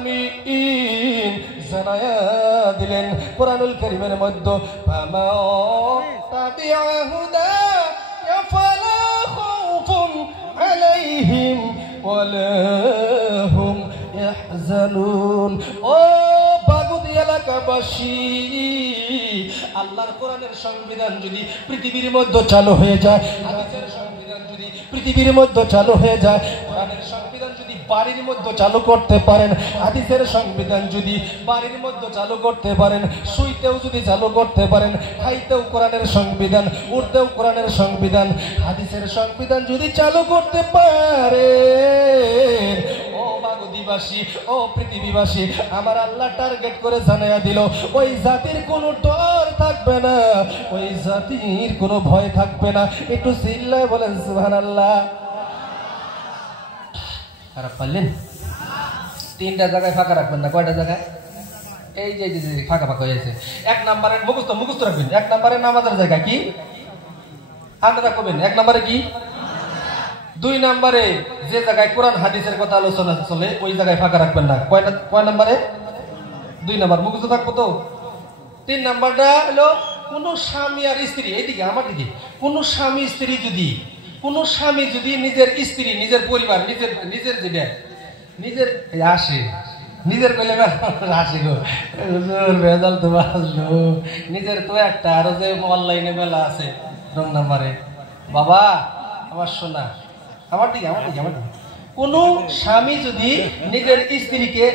আলামিন জানায়া দিলেন কোরআনুল কারীমের মধ্যে ফামা তাবিআ হুদায়া ফালা খাউফুন আলাইহিম ওয়ালা হুম ইয়াহজানুন। ও বাগুদি এলাকাবাসী, আল্লাহর কোরআনের সংবিধান যদি পৃথিবীর মধ্যে চালু হয়ে যায়, হাদিসের সংবিধান যদি পৃথিবীর মধ্যে চালু হয়ে যায়, কোরআনের সংবিধান যদি বাড়ির মধ্যে চালু করতে পারেন, হাদিসের সংবিধান যদি বাড়ির মধ্যে চালু করতে পারেন, শুইতেও যদি চালু করতে পারেন, খাইতেও কোরআনের সংবিধান, উঠতেও কোরআনের সংবিধান, হাদিসের সংবিধান যদি চালু করতে পারেন, ও বাগদিবাসী, ও পৃথিবীবাসী, আমার আল্লাহ টার্গেট করে জানাইয়া দিল ওই জাতির কোনো ডর থাকবে না, ওই জাতির কোনো ভয় থাকবে না। একটু চিল্লায় বলেন সুবহানাল্লাহ। খারাপ পারলেন? তিনটা জায়গায় ফাঁকা রাখবেন না। কয়টা জায়গায়? এই যে ফাঁকা ফাঁকা হয়েছে। এক নম্বরে মুখস্থ রাখবেন। এক নম্বরে নামাজের জায়গা কি আপনারা করবেন। এক নম্বরে কি? দুই নম্বরে যে জায়গায় কোরআন হাদিসের কথা আলোচনা চলে ওই জায়গায় ফাঁকা রাখবেন না। কয় নম্বরে? দুই নম্বর মুখস্থ থাকবো তো। তিন নম্বরটা হলো কোন স্বামী আর স্ত্রী, এইদিকে আমার দিকে, কোন স্বামী স্ত্রী যদি, কোন স্বামী যদি নিজের স্ত্রী, নিজের পরিবার, নিজের যেটা নিজের আসে, নিজের কইলে আসে গো ভেজাল তো আসলো, নিজের তো একটা, আরো যে অনলাইনে মেলা আছে রং নাম্বারে, বাবা আমার সোনা, আমার দিকে কোন স্বামী যদি নিজের স্ত্রীকে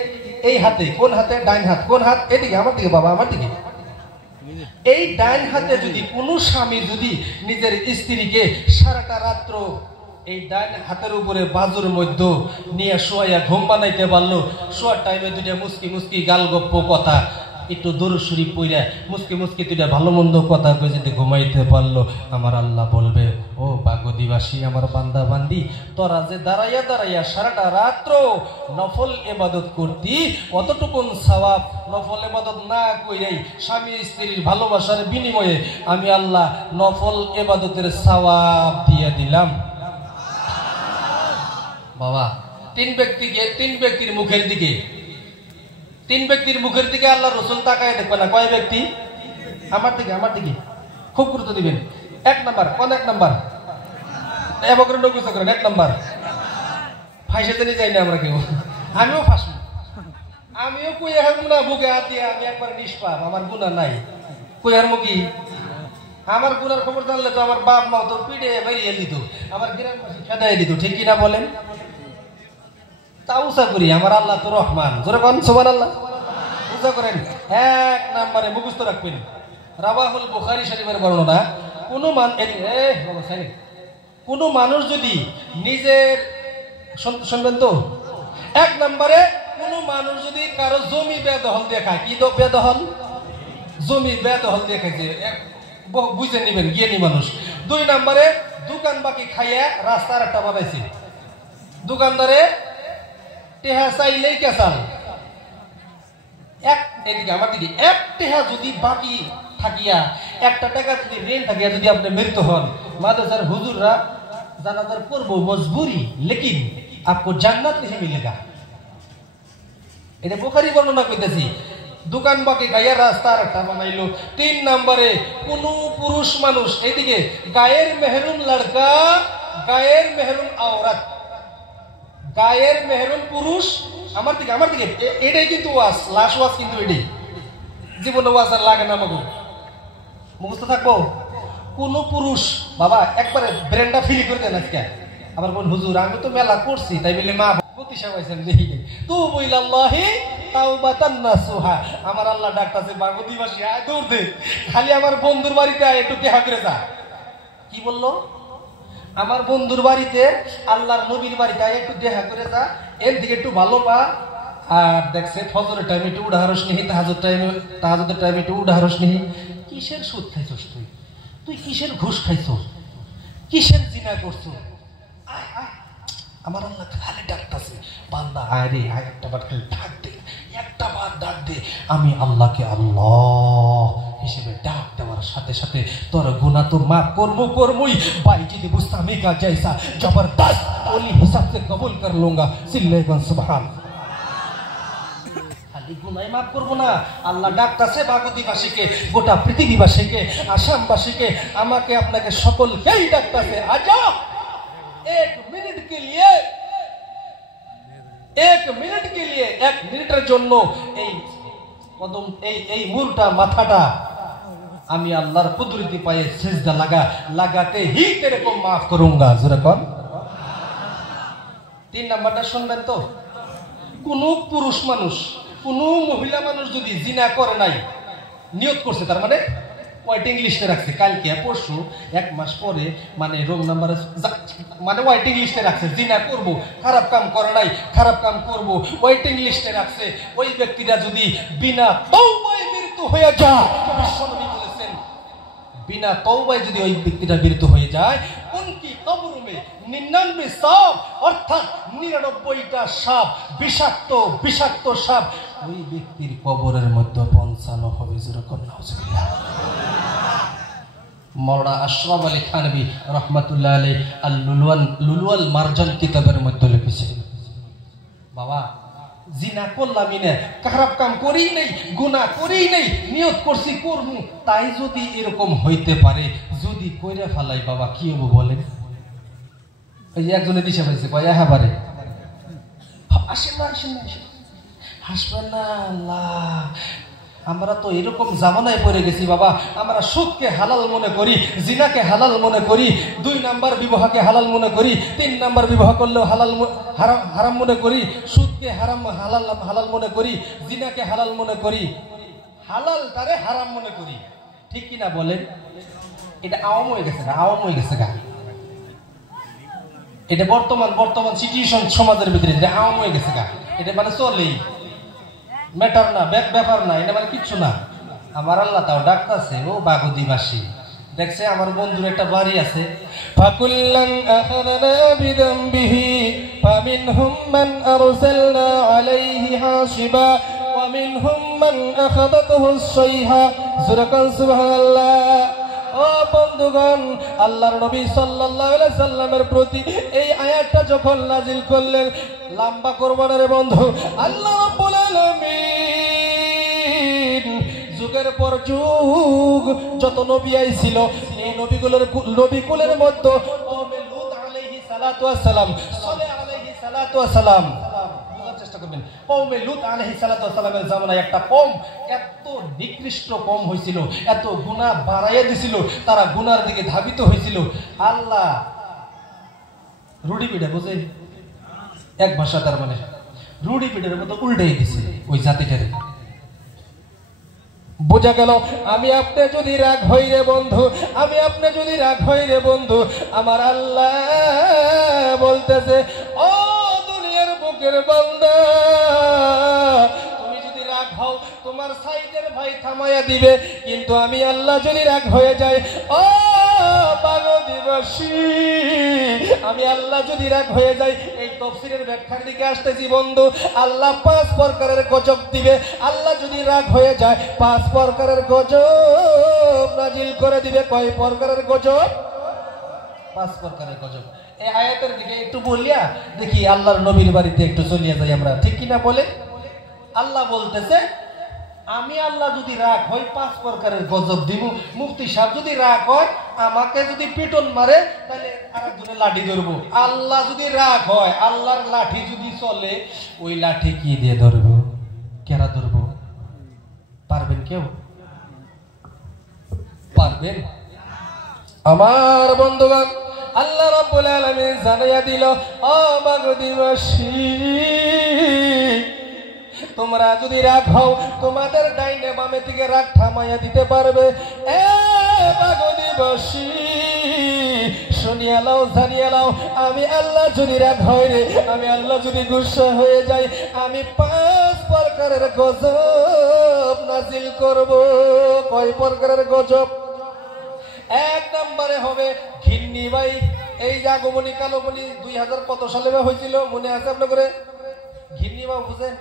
এই হাতে, কোন হাতে? ডাইন হাত। কোন হাত? এদিকে আমার দিকে বাবা, আমার দিকে। এই ডাইন হাতে যদি কোন স্বামী যদি নিজের স্ত্রীকে সারাটা রাত্র এই ডাইন হাতের উপরে বাজুর মধ্যে নিয়ে শোয়াইয়া ঘুম বানাইতে পারলো, শোয়ার টাইমে দুইটা মুস্কি মুস্কি গাল গপ্প কথা, একটু দরুদ শরীফ পড়া মুস্কি মুস্কি দুইটা ভালো মন্দ কথা কই যদি ঘুমাইতে পারলো, আমার আল্লাহ বলবে ও বাগদিবাসী, আমার বান্দা বান্দি, তোরা যে দাঁড়াইয়া দাঁড়াইয়া সারাটা রাত্র নফল ইবাদত করতি, অতটুকুন সওয়াব নফল ইবাদত না কইরাই স্বামী স্ত্রীর ভালোবাসার বিনিময়ে আমি আল্লাহ নফল ইবাদতের সওয়াব দিয়ে দিলাম। বাবা, তিন ব্যক্তির মুখের দিকে আল্লাহ রসুল তাকায় দেখবে না। কয় ব্যক্তি? আমার দিকে খুব গুরুত্ব দিবেন। এক নাম্বার, কোন এক নাম্বার? এক নাম্বার ফাইসে নিয়ে যাই না আমরা কেউ, আমিও ফাঁসবো, আমিও কই হারবো না বুকে হাতিয়া, আমি একবার নিষ্পাপ, আমার গুনাহ নাই, কই হারবো কি? আমার গুনার খবর জানলে তো আমার বাপ মা তো পিড়ে বেরিয়ে দিত, আমার গ্রামবাসী খেদাই দিত, ঠিক কিনা বলেন? তা উষা করি, আমার আল্লাহ তো রহমান, জোরে কোন সুবহানাল্লাহ, উষা করেন। এক নম্বরে মুখস্থ রাখবেন, রাওয়াহুল বুখারী শরীফের বর্ণনা, কোন মানুষ যদি নিজের, শুনবেন তো, এক নম্বরে কোন মানুষ যদি কারো জমি বেদখল দেখায়, কি তো বেদখল? জমি বেদখল দেখাইছে, বুঝে নিবেন জ্ঞানী মানুষ। দুই নম্বরে দোকান বাকি খাইয়া রাস্তার একটা বানাইছে, দোকানদারে টেহা চাইলেই কেসাল, এদিকে আমার দিকে, এক টেহা যদি বাকি থাকিয়া, একটা টাকা যদি ঋণ থাকিয়া যদি আপনি মৃত্যু হন, মাদ্রাসার হুজুররা জানাজার করবো মজবুরি, লেকিন আপকো জান্নাত नहीं मिलेगा। এটা বুখারী বর্ণনা কইতেছি। দোকান বাকি গায়ে রাস্তার একটা বানাইলো। তিন নম্বরে কোন পুরুষ মানুষ, এইদিকে গায়ের মেহরুম লড়কা, গায়ের মেহরুম আওরাত, গায়ের মেহরুম পুরুষ, আমার দিকে এটাই কিন্তু ওয়াজ, লাস্ট ওয়াজ কিন্তু এটাই, জীবনে ওয়াজ আর লাগে না মগু, মুখস্থ থাকবো। কোন পুরুষ, বাবা একবারে ব্রেনটা ফ্রি করে দেন আজকে। আবার কোন হুজুর আমি তো মেলা করছি তাই বলে মা প্রতিষ্ঠা পাইছেন দেখি তু বইলাল্লাহি তাওবাতান নাসুহা, আমার আল্লাহ ডাকতাছে বাগদিবাসী আয় দৌড় দে, খালি আমার বন্ধুর বাড়িতে আয় একটু দেখা করে যা। কি বললো? আমার বন্ধুর বাড়িতে, আল্লাহর নবীর বাড়িতে আয় একটু দেখা করে যা, এর দিকে একটু ভালো পা। আর দেখছে ফজরের টাইমে একটু উঠাহারস নিহি, তাহাজুদের টাইমে একটু উঠাহারস নিহি। কিসের সুদ খাইছস তুই কিসের ঘুষ খাইছস, কিসের জিনা করছো? আমার আল্লাহ খালি ডাকতেছে, বান্দা আয় রে আয়, একটা বার খালি ডাক দে, একটা বার ডাক দে। আমি আল্লাহকে আল্লাহ হিসেবে ডাক দেওয়ার সাথে সাথে তোর গুনাহ তো মাফ করবই। भाई जी मुस्तामी का जैसा जबरदस्त ओली हिसाब से कबूल कर लूंगा। सिल्ले सुभान। খালি গুনাই মাফ করবো না, আল্লাহ ডাকতেছে বাগদিবাসীকে, গোটা পৃথিবীবাসীকে, আসামবাসীকে, আমাকে আপনাকে সকলকেই ডাকতেছে। আজা এক মিনিট কে লিয়ে, এক মিনিটের জন্য এই কদম, এই মুরটা, মাথাটা আমি আল্লাহর কুদরতি পায়ে সিজদা লাগাতে হি তেরে কো মাফ করুঙ্গা। জোরে কর। 3 নাম্বারটা শুনবেন তো, কোন পুরুষ মানুষ, কোন মহিলা মানুষ যদি জিনা করে নাই, নিয়ত করছে, তার মানে ওয়েটিং লিস্টে রাখছে, কালকে পরশু 1 মাস পরে, মানে রোগ নাম্বার, মানে ওয়েটিং লিস্টে রাখছে, জিনা করব, খারাপ কাম করে নাই, খারাপ কাম করব, ওয়েটিং লিস্টে রাখছে, ওই ব্যক্তিরা যদি বিনা তওবায় মৃত্যু হয়ে যায়, বিশ্বনবী বলেছেন বিনা তওবায় যদি ওই ব্যক্তিটা মৃত্যু হয়ে যায়, উনকি কবর মে 99 সাপ, অর্থাৎ 99টা সাপ, বিষাক্ত সাপ ওই ব্যক্তির কবরের মধ্যে পৌঁছানো হবে। যেরকম নাউজুবিল্লাহ। মাওলানা আশরাফ আলী থানভী রহমাতুল্লাহ আলাইহি লুলুয়াল মারজান কিতাবের মধ্যে লিখেছেন, বাবা জিনা করলামই না, খারাপ কাম করেই নেই, গুনাহ করেই নেই, নিয়ত করছি করবো, তাই যদি এরকম হইতে পারে, যদি কইরা ফেলাই, বাবা কি হবো বলেন? ওই যে একজনে দিশা পাইছে, কয় হ্যাঁ বারে আসেন না, হাসবেন না। আল্লাহ, আমরা তো এরকম জামানায় পড়ে গেছি বাবা, আমরা সুদকে হালাল মনে করি, জিনাকে হালাল মনে করি, 2 নাম্বার বিবাহকে হালাল মনে করি, 3 নাম্বার বিবাহ করলেও হারাম মনে করি, সুদকে হালাল মনে করি, জিনাকে হালাল মনে করি, হালালটারে হারাম মনে করি। ঠিক কিনা বলেন? এটা আওয়াম হয়ে গেছে গা। এটা বর্তমান সিচুয়েশন সমাজের ভিতরে এটা আওয়াম হয়ে গেছে গা। এটা মানে চলেই, ম্যাটার না, ব্যাপার না, এটা মানে কিচ্ছু না। আমার আল্লাহ তাও ডাকতেছে, ও বাগদিবাসী, দেখছে আমার বন্ধুর একটা বাড়ি আছে, ফাকুল্লান আখাযনা বিযামবিহি ফামিনহুম মান আরসালনা আলাইহি হাসিবা ওয়া মিনহুম মান আখাযাতহু আস-সাইহা। সুবহানাল্লাহ। ও বন্ধুগণ, আল্লাহর নবী সাল্লাল্লাহু আলাইহি সাল্লামের প্রতি এই আয়াতটা যখন নাজিল করলেন, লম্বা করব না রে বন্ধু, আল্লাহ রাব্বুল আলামিন যুগের পর যুগ যত নবী আইছিল, এই নবীকুলের মধ্যে কওমে লূত আলাইহিস সালাতু ওয়াস সালাম, সালে আলাইহিস সালাতু ওয়াস সালাম, বুঝার চেষ্টা করবেন, কওমে লূত আলাইহিস সালাতু ওয়াস সালামের জামানায় একটা কওম এত নিকৃষ্ট কওম হয়েছিল, এত গুনাহ বাড়াইয়া দিছিল, তারা গুনার দিকে ধাবিত হয়েছিল। আল্লাহ রুডি পিঠা, বুঝে এক ভাষা, তার মানে রুডি পিঠের মতো উল্টাই দিছে ওই জাতিটারে। বোঝা গেল, আমি আপনি যদি রাগ হই রে বন্ধু, আমার আল্লাহ বলতেছে, ও দুনিয়ার বুকের বান্দা, তুমি যদি রাগ হও, তোমার সাইডের ভাই থামাইয়া দিবে, কিন্তু আমি আল্লাহ যদি রাগ হয়ে যায়, ও বাগদিবাসী, আমি আল্লাহ যদি রাগ হয়ে যাই, এই তাফসীরের ব্যাখ্যার দিকে আসতেছি বন্ধু, আল্লাহ 5 প্রকারের গজব দিবে। আল্লাহ যদি রাগ হয়ে যায় 5 প্রকারের গজব নাজিল করে দিবে। কয় প্রকারের গজব? 5 প্রকারের গজব। এই আয়াতের দিকে একটু বলিয়া দেখি, আল্লাহর নবীর বাড়িতে একটু চলিয়া যাই আমরা, ঠিক কিনা বলে? আল্লাহ বলতেছে, আমি আল্লাহ যদি রাগ হয় 5 প্রকারের গজব দিব। মুফতি সাহেব যদি রাগ হয়, আমাকে যদি পিটন মারে, তাহলে আরেকজনের লাঠি ধরবো। আল্লাহ যদি রাগ হয়, আল্লাহর লাঠি যদি চলে, ওই লাঠি কি দিয়ে ধরবো? কেরা ধরবো? পারবেন কেউ? পারবেন? আমার বন্ধুগণ, আল্লাহ রাব্বুল আলামিন জানাইয়া দিল, ও বাগদিবাসী, তোমরা যদি রাগ হও, তোমাদের ডাইনে বামে থেকে রাগ থামাইয়া দিতে পারবে। এ বাগদিবাসী, শুনিয়া লাও, জানিয়া লাও, আমি আল্লাহ যদি রাগ হয় রে, আমি আল্লাহ যদি গুসা হয়ে যাই, আমি 5 প্রকারের গজব নাজিল করব। কয় প্রকারের গজব? 1 নম্বরে হবে ঘিন্নি ভাই। এই যে আগমনী কালমনি 2000 কত সালে হয়েছিল মনে আছে আপনাদের? ঘিন্নি বা বুঝেন?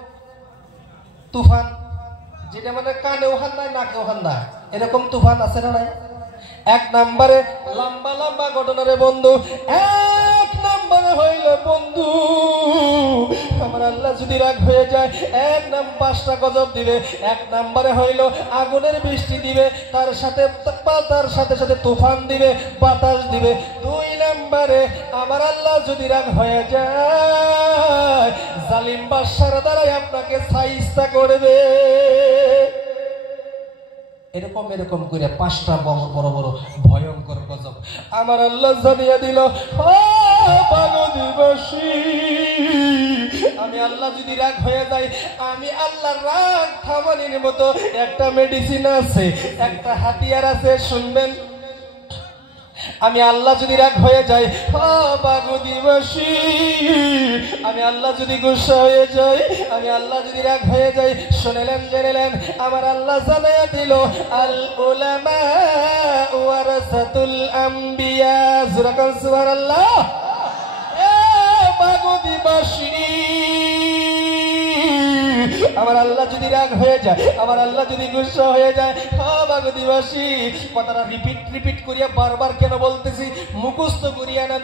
তুফান, যেটা মানে কানেও হান্দায় নাকেও হান্দায়, এরকম তুফান আছে না নাই? 1 নম্বরে লম্বা লম্বা ঘটনা রে বন্ধু। 1 নম্বরে হইল বন্ধু, আমরা আল্লাহ যদি রাগ হয়ে যায় পাঁচটা গজব দিবে। এক নম্বরে হইল আগুনের বৃষ্টি দিবে, তার সাথে সাথে তুফান দিবে, বাতাস দিবে। দুই নম্বরে আমার আল্লাহ যদি রাগ হয়ে যায় জালিম বাদশার দ্বারাই আপনাকে শায়েস্তা করবে। এরকম এরকম করে পাঁচটা বড় বড় ভয়ঙ্কর গজব আমার আল্লাহ জানিয়ে দিল। আমি আল্লাহ যদি রাগ হয়ে যাই, আমি আল্লাহ রাগ থামানির মতো একটা মেডিসিন আছে, একটা হাতিয়ার আছে, শুনবেন। আমি আল্লাহ যদি রাগ হয়ে যাই, বাগুদিবাসী, আমি আল্লাহ যদি গুসা হয়ে যাই, আমি আল্লাহ যদি রাগ হয়ে যাই, শুনেলেন জেনেলেন, আমার আল্লাহ জানাইয়া দিল আল উলামা ওয়ারাসাতুল আম্বিয়া। সুরাকাল সুবহানাল্লাহ। বাগুদিবাসী, আমার আল্লাহ যদি রাগ হয়ে যায়, আমার আল্লাহ যদি গুসা হয়ে যায়, বাগদিবাসী, কথাটা রিপিট করিয়া বারবার কেন বলতেছি, মুখস্থ করিয়া নেন।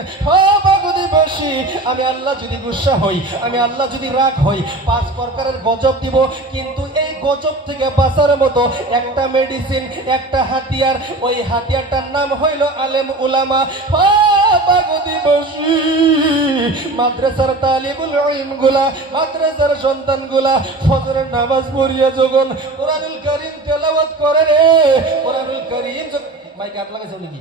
বাগদিবাসী, আমি আল্লাহ যদি গুসা হই, আমি আল্লাহ যদি রাগ হই, 5 প্রকারের গজব দিব, কিন্তু এই গজব থেকে বাঁচার মতো একটা মেডিসিন, একটা হাতিয়ার, ওই হাতিয়ারটার নাম হইল আলেম উলামা। বাগদিবাসী, মাদ্রাসার তালিবুল ইলম গুলা, মাদ্রাসার সন্তান গুলা ফজরের নামাজ পড়িয়া যখন কোরআনুল কারীম তেলাওয়াত করে রে, কোরআনুল কারীম মাইকে হাত লাগাইছো নাকি?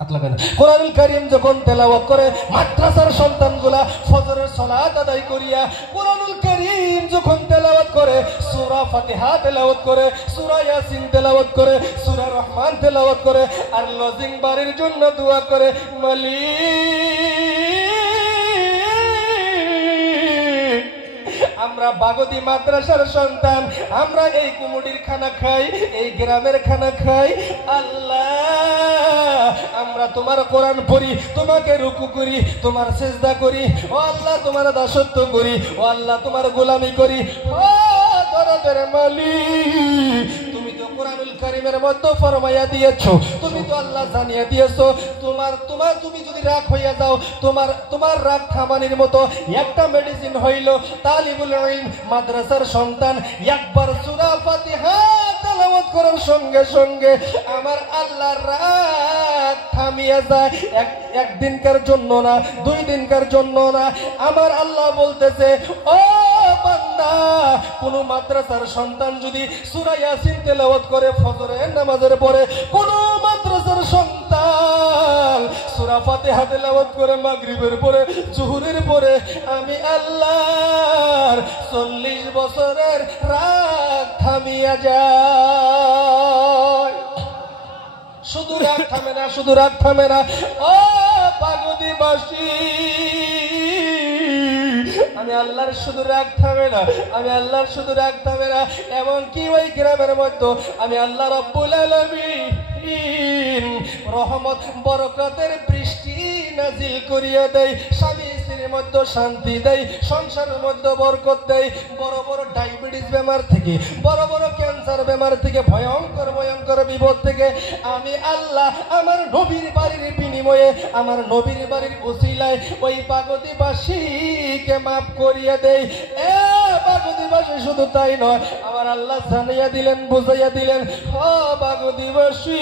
হাত লাগানো। কোরআনুল কারীম যখন তেলাওয়াত করে, মাদ্রাসার সন্তানগুলা ফজরের সালাত আদায় করিয়া কোরআনুল কারীম যখন তেলাওয়াত করে, সূরা ফাতিহা তেলাওয়াত করে, সূরা ইয়াসিন তেলাওয়াত করে, সূরা রহমান তেলাওয়াত করে, আর লজিং বাড়ির জন্য দোয়া করে, মালিক। আমরা বাগদি মাদ্রাসার সন্তান, আমরা এই কুমুডির খানা খাই, এই গ্রামের খানা খাই। আল্লাহ, আমরা তোমার কোরআন পড়ি, তোমাকে রুকু করি, তোমার সিজদা করি, ও আল্লাহ তোমার দাসত্ব করি, ও আল্লাহ তোমার গোলামি করি। ও দরদের মালিক, তুমি তো কোরআনুল কারীমের মধ্যে ফরমাইয়া দিয়েছো, তুমি তো আল্লাহ জানিয়ে দিয়েছো, তুমি যদি রাগ হইয়া যাও, তোমার রাগ থামানির মতো একটা মেডিসিন হইল তালিবুল ইলম, মাদ্রাসার সন্তান একবার সূরা ফাতিহা তেলাওয়াত করার সঙ্গে সঙ্গে আমার আল্লাহর রাগ থামিয়ে যায়। একদিনকার জন্য না, 2 দিনকার জন্য না। আমার আল্লাহ বলতেছে, ও বান্দা, কোন মাদ্রাসার সন্তান যদি সূরা ইয়াসিন তেলাওয়াত করে ফজরের নামাজের পরে, কোন মাদ্রাসার সন্তান সূরা ফাতিহা তেলাওয়াত করে মাগরিবের পরে, জোহরের পরে, আমি আল্লাহর 40 বছরের রাগ থামিয়া যায়। শুধু রাগ থামে না, শুধু রাগ থামে না। ও বাগদিবাসী, আমি আল্লাহর শুধু রাগ থামে না, আমি আল্লাহর শুধু রাগ থামে না, এমনকি ওই গ্রামের মধ্যে আমি আল্লাহ রব্বুল আলামিন রহমত বরকতের বৃষ্টি নাজিল করিয়া দেয়, স্বামী স্ত্রীর মধ্যে শান্তি দেয়, সংসারের মধ্যে বরকত দেয়। বড় বড় ডায়াবেটিস বেমার থেকে, বড় বড় ক্যান্সার বেমার থেকে, ভয়ঙ্কর ভয়ঙ্কর বিপদ থেকে আমি আল্লাহ আমার নবীর বাড়ির বিনিময়ে, আমার নবীর বাড়ির উসিলায় ওই বাগদিবাসীকে মাফ করিয়ে দেয়। বাগদিবাসী শুধু তাই নয়, আমার আল্লাহ জানাইয়া দিলেন, বুঝাইয়া দিলেন, বাগদিবাসী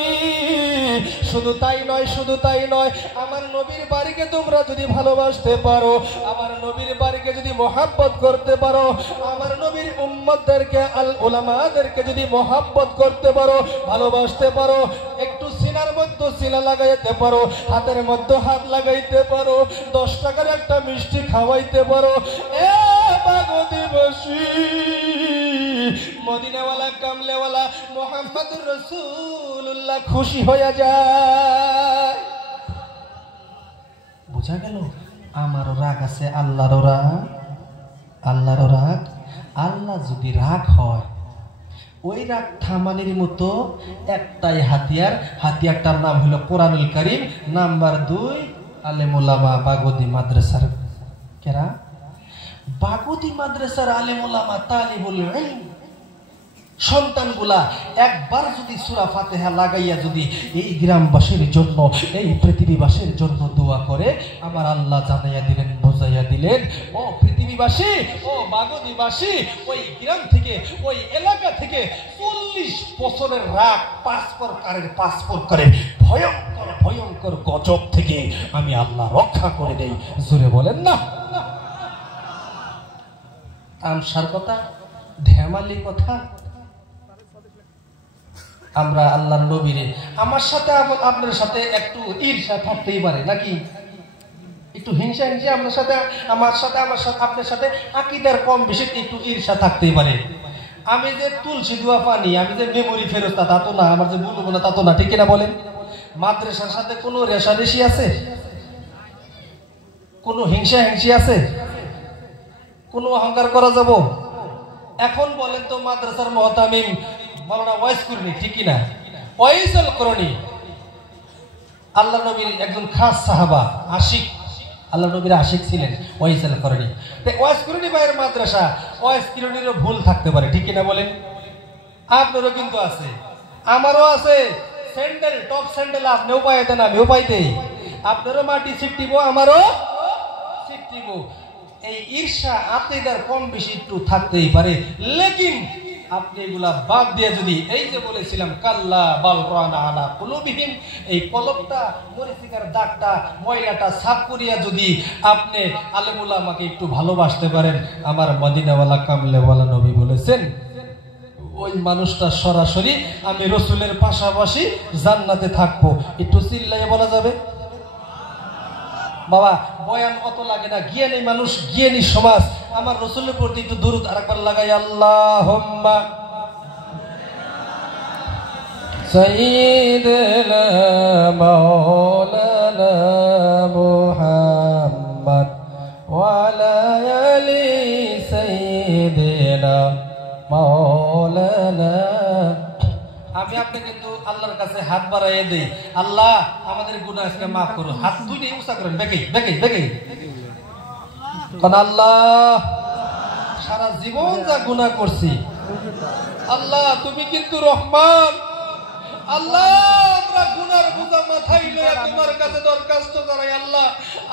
শুধু তাই নয়, শুধু তাই নয়, আমার নবীর বাড়িকে তোমরা যদি ভালোবাসতে পারো, আমার নবীর বাড়িকে যদি মহাব্বত করতে পারো, আমার নবীর উম্মতদেরকে আল উলামাদেরকে যদি মহাব্বত করতে পারো, ভালোবাসতে পারো, একটু সিনার মধ্যে সিনা লাগাইতে পারো, হাতের মধ্যে হাত লাগাইতে পারো, 10 টাকার একটা মিষ্টি খাওয়াইতে পারো, বাগদিবাসী মদিনাওয়ালা কামলেওয়ালা মুহাম্মদুর রাসূলুল্লাহ খুশি হয়ে যায়। বুঝা গেল? আমারও রাগ আছে, আল্লাহরও রাগ। আল্লাহরও রাগ। আল্লাহ যদি রাগ হয়, ওই রাগ থামানির মতো একটাই হাতিয়ার, হাতিয়ারটার নাম হলো কোরআনুল কারীম। নাম্বার 2 আলেম উলামা বাগদি মাদ্রাসার কেরা, বাগদি মাদ্রাসার আলেম উলামা তালিবুল ইলম সন্তানগুলা একবার যদি সূরা ফাতিহা লাগাইয়া যদি এই গ্রামবাসীর জন্য, এই পৃথিবীবাসীর জন্য দোয়া করে, আমার আল্লাহ জানাইয়া দিলেন, বুঝাইয়া দিলেন, ও পৃথিবীবাসী, ও বাগদিবাসী, ওই গ্রাম থেকে, ওই এলাকা থেকে 40 বছরের রাগ 5 প্রকারের ভয়ঙ্কর ভয়ঙ্কর গজব থেকে আমি আল্লাহ রক্ষা করে দেই। জোরে বলেন না। তামসার কথা, ধ্যামালি কথা। আমরা আল্লাহর নবীরে, আমার সাথে আপনার সাথে একটু ঈর্ষা থাকতেই পারে নাকি, একটু হিংসা হিংসা আপনার সাথে আপনার সাথে আকীদার কম বেশি একটু ঈর্ষা থাকতেই পারে। আমি যে তুলসী দোয়া পানি, আমি যে মেমোরি ফেরস্তা তা তো না, আমার যে বুলবো না তা তো না, ঠিক কিনা বলেন? মাদ্রাসার সাথে কোনো রেশারেশি আছে? কোনো হিংসা হিংসি আছে? কোনো অহংকার করা যাব? এখন বলেন তো, মাদ্রাসার মুহতামিম মাওলানা ওয়াইস করনি, ঠিক কিনা? ওয়াইসুল করনি আল্লাহ নবীর একজন খাস সাহাবা, আশিক, আল্লাহ নবীর আশিক ছিলেন ওয়াইসুল করনি। ওয়াইস করনি ভাইয়ের মাদ্রাসা, ওয়াইস করনিরও ভুল থাকতে পারে, ঠিক কিনা বলেন? আপনারও কিন্তু আছে, আমারও আছে। স্যান্ডেল, টপ স্যান্ডেল আপনিও পাই দেন, আমিও পাই দেই। আপনারও মাটি ছিটিব, আমারও ছিটিব। এই ঈর্ষা আকীদার কম বেশি একটু থাকতেই পারে, লেকিন আপনি এগুলা বাদ দিয়ে যদি, এই যে বলেছিলাম কাল্লা বাল রানা আলা কুলুবিহিম, এই কলবটা, মরিচিকার দাগটা, ময়লাটা সাফ করিয়া যদি আপনি আলেম উলামাকে একটু ভালোবাসতে পারেন, আমার মদিনাওয়ালা কামলেওয়ালা নবী বলেছেন, ওই মানুষটা সরাসরি আমি রসুলের পাশাপাশি জান্নাতে থাকবো। একটু চিল্লাইয়া বলা যাবে? বাবা বয়ান অত লাগে না, জ্ঞানী মানুষ, জ্ঞানী সমাজ, আমার রসুলের প্রতি একটু দুরূদ আরেকবার লাগাই, আল্লাহুম্মা সাইয়্যিদিনা মাওলানা মুহাম্মদ ওয়া আলা আলি সাইয়্যিদিনা মাওলানা। আমি আপনি কিন্তু আল্লাহর কাছে হাত বাড়াইয়া দেই, আল্লাহ আমাদের গুনাহ আজকে মাফ করো। হাত দুইটাই উঁচা করেন, বেঁকে কারণ আল্লাহ সারা জীবন যা গুনাহ করছি, আল্লাহ তুমি কিন্তু রহমান। আল্লাহ আমরা গুনার বোঝা মাথায় লইয়া তোমার কাছে দরখাস্ত করাই, আল্লাহ,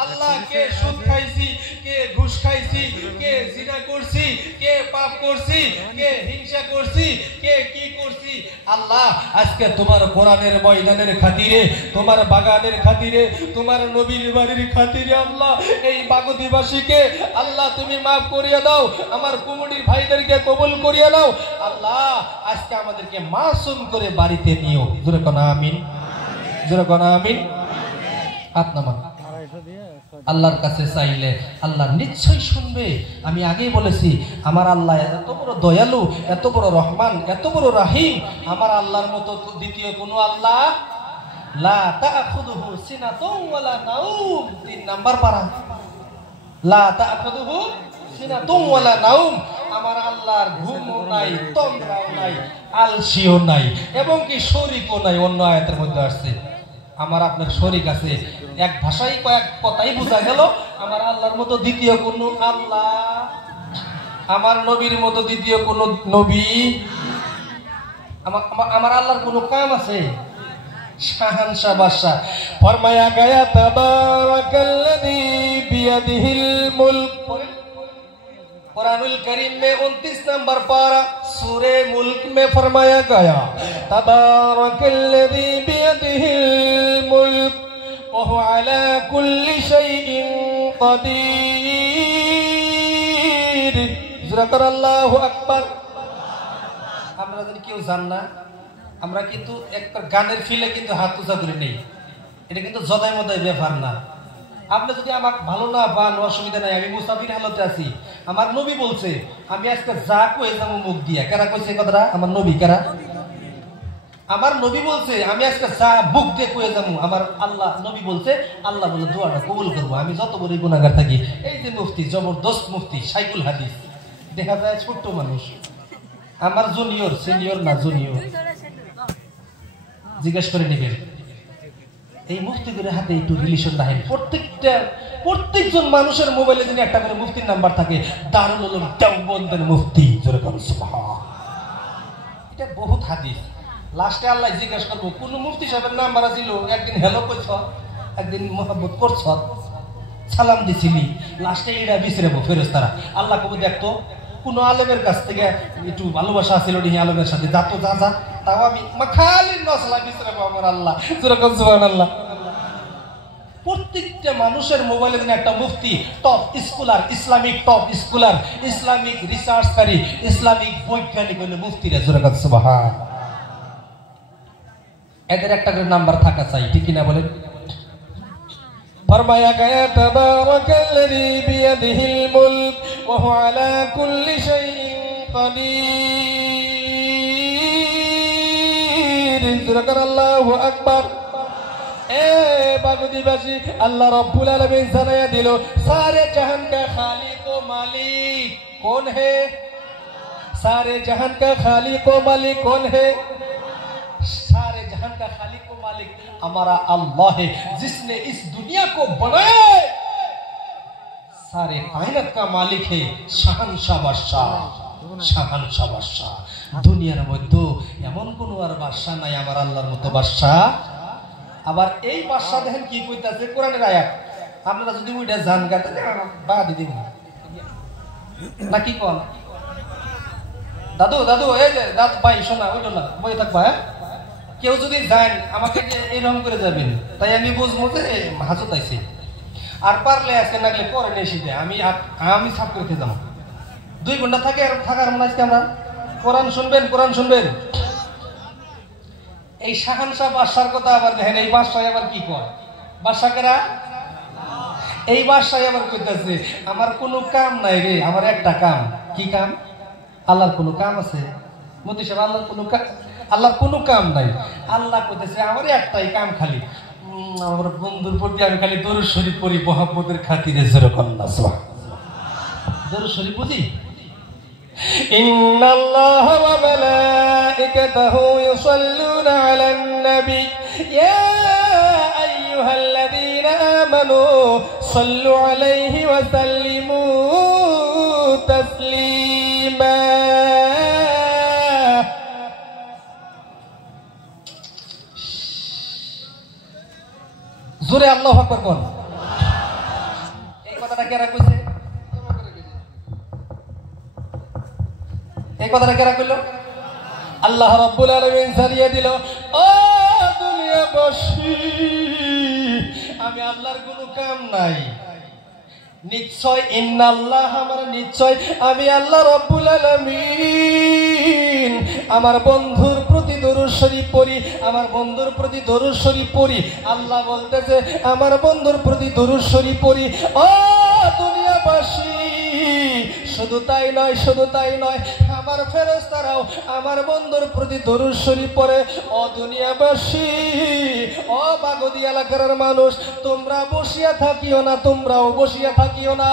আল্লাহ কে সুদ খাইছি, কে ঘুষ খাইছি, কে জিনা করছি, কে পাপ করছি, কে হিংসা করছি, কে কি করছি, আল্লাহ আজকে তোমার কোরআনের ময়দানের খাতিরে, তোমার বাগানের খাতিরে, তোমার নবীর বাড়ির খাতিরে, আল্লাহ এই বাগদিবাসীকে আল্লাহ তুমি মাফ করিয়া দাও, আমার কুমুডির ভাইদেরকে কবুল করিয়া নাও, আল্লাহ আজকে আমাদেরকে মাসুম করে বাড়িতে নিও। জোরে কোন আমিন, জোরে কোন আমিন। হাত নামান। আল্লাহর কাছে চাইলে আল্লাহ নিশ্চয়ই শুনবে। আমি আগেই বলেছি, আমার আল্লাহ এত বড় দয়ালু, এত বড় রহমান, এত বড় রাহিম, আমার আল্লাহর মতো দ্বিতীয় কোনো আল্লাহ লা তাখুযুহু সিনাতুন ওয়ালা নাউম। 3 নাম্বার পারা, লা তাখুযুহু সিনাতুন ওয়ালা নাউম। আমার আল্লাহর ঘুমও নাই, তন্দ্রাও নাই, আলসিও নাই, এবং কি শরীকও নাই। অন্য আয়াতের মধ্যে আসছে আমার আপনার শরীক আছে। এক ভাষায় কয়েক কথাই বোঝা গেল, আমার আল্লাহর মতো দ্বিতীয় কোন আল্লাহ, আমার নবীর মতো দ্বিতীয় কোন নবী, আমার আল্লাহর কোন কাম আছে? শাহানশাহ বাদশা ফরমায়া গায়া তাবারাকাল্লাযী বিয়াদিহিল মুলক। कुरानुल करीम में 29 नंबर पारा सूरे मुल्क में फरमाया गया, तबारकल्लज़ी बियदिहिल मुल्क व हुवा अला कुल्ली शैइन कदीर। ज़िक्र अल्लाहु আকবার। আমরা যদি কেউ জান না, আমরা কিন্তু একটা গানের ফিলে কিন্তু হাত উঁচা করে নেই, এটা কিন্তু জদাই মদাই ব্যাপার না। আপনি যদি আমাকে ভালো না পান, অসুবিধা নাই, আমি মুসাফির হালতে আছি, আমার নবী বলছে আমি আজকে যা কয়ে যাবো মুখ দিয়া। কারা কইছে কথাটা? আমার নবী। কারা? আমার নবী বলছে আমি আজকে যা মুখ দিয়ে কয়ে যাবো, আমার আল্লাহ নবী বলছে, আল্লাহ বলে দোয়াটা কবুল করবো, আমি যত বড় গুনাহগার থাকি। এই যে মুফতি, জবরদস্ত মুফতি শাইখুল হাদিস, দেখা যায় ছোট্ট মানুষ, আমার জুনিয়র, সিনিয়র না জুনিয়র, জিজ্ঞেস করে নেবেন। এই মুফতিদের হাতে একটু রিলেশন রাখেন। প্রত্যেকজন মানুষের মোবাইলে যদি একটা করে মুফতির নাম্বার থাকে, দারুল উলুম দেওবন্দের মুফতি, জোরে বলুন সুবহানাল্লাহ। এটা বহুত হাদিস। লাস্টে আল্লাহ জিজ্ঞেস করবো কোন মুফতি সাহেবের নাম্বার ছিল, একদিন হেলো করছ, একদিন মোহাম্মত করছ, সালাম দিছিলি, লাস্টে এটা বিছড়াবো ফেরেশতারা। আল্লাহ কবি দেখতো কোন আলেমের কাছ থেকে একটু ভালোবাসা ছিল নি আলেমের সাথে, যা তো যা যা, তাও আমি খালি নসলা বিছড়াবো আমার আল্লাহ। সুবহানাল্লাহ। প্রত্যেকটা মানুষের মোবাইলে একটা মুফতি, top scholar, Islamic top scholar, Islamic রিসার্চকারী, ইসলামিক বৈজ্ঞানিক হলে মুফতিরা। সুবহান। এদের একটা করে নাম্বার থাকা চাই, ঠিক কিনা বলেন? ফরমায়া গায়া তাবারাকাল্লাযী বিয়াদিহিল মুলক ওয়া হুয়া আলা কুল্লি শাইইন কাদির। আল্লাহু আকবার। এ বাগুদিবাসী, আল্লাহ রব্বুল আলামিন জানায়া দিল সারে জাহান কা খালিক ও মালিক कौन है? सारे जहान का खालिक व मालिक कौन है? सारे जहान का खालिक व मालिक हमारा अल्लाह है, जिसने इस दुनिया को बनाया है। सारे कायनात का मालिक है, শাহানশাহ বাদশাহ, শাহানশাহ বাদশাহ। দুনিয়ার মধ্যে এমন কোন আর বাদশাহ নাই আমার আল্লাহর মতো বাদশাহ। আবার এই বাদশাহ দেখেন কি কইতাছে কোরআনের আয়াত, আপনারা যদি ওইটা জান গাতে বা দিদি না কি কোন দাদু দাদু, এই যে দাদু ভাই শোনা, ওইটা না বই থাকবা। কেউ যদি যান আমাকে এইরকম করে যাবেন, তাই আমি বুঝবো যে হাজত আইছে। আর পারলে আজকে নাগলে পরে নেশি দেয়, আমি সাফ করতে যাবো। 2 ঘন্টা থাকে আর থাকার মনে আজকে আমরা কোরআন শুনবেন, কোরআন শুনবেন। এই শাহানশাহ বাদশার কথা আবার দেখেন, এই বাদশাহ আবার কি কয়? বাদশাকেরা এই বাদশাহ আবার কইতাছে আমার কোনো কাম নাই রে, আমার একটা কাম। কি কাম? আল্লাহর কোনো কাম আছে? মোদি সাহেব, আল্লাহর কোনো কাম নাই। আল্লাহ কইতেছে আমার একটাই কাম, খালি আমার বন্ধুর প্রতি আমি খালি দরুদ শরীফ পড়ি মোহাম্মদের খাতিরে। যেরকম না দরুদ শরীফ বুঝি। ইন্নাল্লাহা ওয়া মালাইকাতাহু ইউসাল্লুনা আলান নবী ইয়া আইয়ুহাল্লাযীনা আমানু সাল্লু আলাইহি ওয়া সাল্লিমু তাসলিমা। জোরে আল্লাহু আকবার বল। এই কথাটা কেরা কইছে? এই কথাটা কেরা কইল? আল্লাহ রাব্বুল আলামিন জানিয়ে দিল, ও দুনিয়াবাসী, আমি আল্লাহর কোনো কাম নাই। নিশ্চয় ইন্নাল্লাহ, আমার নিশ্চয় আমি আল্লাহ রাব্বুল আলামিন আমার বন্ধুর প্রতি দরুদ শরীফ পড়ি, আমার বন্ধুর প্রতি দরুদ শরীফ পড়ি। আল্লাহ বলতেছে আমার বন্ধুর প্রতি দরুদ শরীফ পড়ি। ও দুনিয়াবাসী, শুধু তাই নয়, শুধু তাই নয়, আমার ফেরেশতারাও আমার বন্ধুর প্রতি দরুদ শরীফ পড়ে। ও দুনিয়াবাসী, ও বাগদি এলাকার মানুষ, তোমরা বসিয়া থাকিও না, তোমরাও বসিয়া থাকিও না,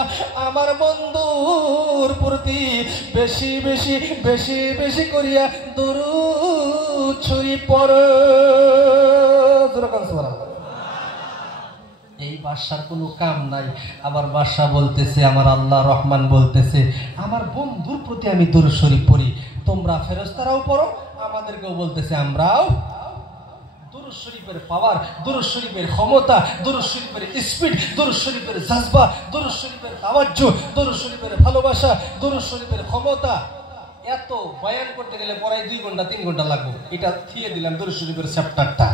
আমার বন্ধুর প্রতি বেশি বেশি বেশি বেশি করিয়া দরুদ শরীফ পড়ো। এই বাদশার কোনো কাম নাই। আবার বাদশা বলতেছে, আমার আল্লাহ রহমান বলতেছে আমার বন্ধুর প্রতি আমি দরুদ শরীফ পড়ি। তোমরা ফেরেশতারাও পড়ো, আমাদেরকেও বলতেছে আমরাও। দরুদ শরীফের পাওয়ার, দরুদ শরীফের ক্ষমতা, দরুদ শরীফের স্পিড, দরুদ শরীফের জাযবা, দরুদ শরীফের তাওয়াজ্জু, দরুদ শরীফের ভালোবাসা, দরুদ শরীফের ক্ষমতা এত বয়ান করতে গেলে পড়াই 2 ঘন্টা 3 ঘন্টা লাগবে। এটা থিয়ে দিলাম দরুদ শরীফের চ্যাপ্টারটা।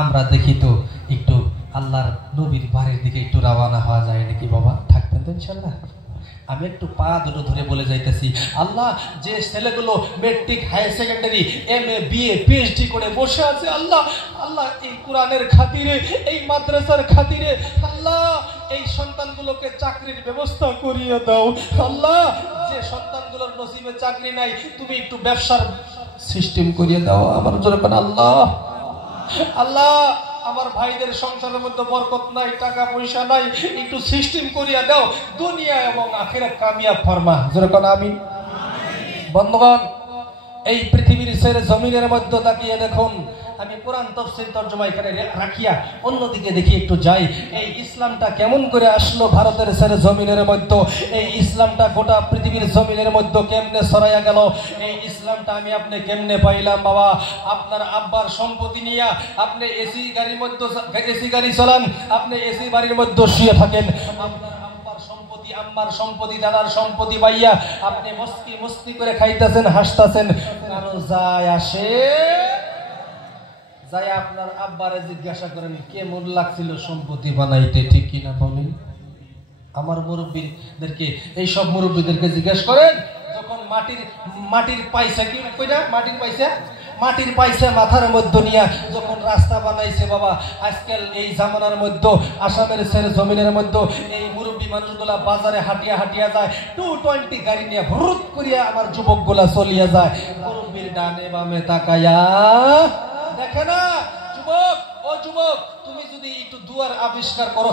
আমরা দেখি তো একটু আল্লাহর নবীর বাড়ির দিকে একটু রওনা হওয়া যায় নাকি? বাবা থাকবেন তো ইনশাআল্লাহ? আমি একটু পা দুটো ধরে বলে যাইতেছি, আল্লাহ যে ছেলেগুলো matric, higher secondary, MA BA PhD করে বসে আছে, আল্লাহ আল্লাহ এই কোরআনের খাতিরে, এই মাদ্রাসার খাতিরে আল্লাহ এই সন্তানগুলোকে চাকরির ব্যবস্থা করিয়ে দাও। আল্লাহ যে সন্তানগুলোর নসিবে চাকরি নাই, তুমি একটু ব্যবসার সিস্টেম করিয়ে দাও। আমার জন্য আল্লাহ আল্লাহ আমার ভাইদের সংসারের মধ্যে বরকত নাই, টাকা পয়সা নাই, একটু সিস্টেম করিয়া দাও, দুনিয়া এবং আখিরাত কামিয়াব ফরমা। যেরকম আমিন। বন্ধুগণ, এই পৃথিবীর ছেড়ে জমিনের মধ্যে তাকিয়ে দেখুন, আমি কোরআন তাফসীর তরজমা এখানে রাখিয়া অন্যদিকে দেখি একটু যাই। এই ইসলামটা কেমন করে আসলো ভারতের ছেড়ে জমিনের মধ্যে, এই ইসলামটা গোটা পৃথিবীর জমিনের মধ্যে কেমনে ছড়াইয়া গেল, এই ইসলামটা আমি আপনি কেমনে পাইলাম? বাবা, আপনার আব্বার সম্পত্তি নিয়ে আপনি এসি গাড়ির মধ্যে এসি গাড়ি চালান, আপনি এসি বাড়ির মধ্যে শুয়ে থাকেন, আপনার আব্বার সম্পত্তি আম্মার সম্পত্তি দাদার সম্পত্তি পাইয়া আপনি মস্তি মস্তি করে খাইতেছেন হাসতেছেন, কারো যায় আসে? যাই আপনার আব্বারে জিজ্ঞাসা করেন কেমন লাগছিল সম্পত্তি বানাইতে, ঠিক কিনা বলেন? আমার মুরব্বীদেরকে, এই সব মুরব্বীদেরকে জিজ্ঞাসা করেন যখন মাটির পয়সা কি কইরা মাটির পয়সা মাথার মধ্যে নিয়ে যখন রাস্তা বানাইছে বাবা, আজকাল এই জামানার মধ্যে আসামের ছেড়ে জমিনের মধ্যে এই মুরব্বী মানুষগুলা বাজারে হাঁটিয়া যায় 220 গাড়ি নিয়ে ভরুত করিয়া আমার যুবকগুলা চলিয়া যায়। মুরব্বীর ডানে বামে তাকায়া দেখে না, যুবক ও যুবক তুমি যদি একটু দুয়ার আবিষ্কার করো,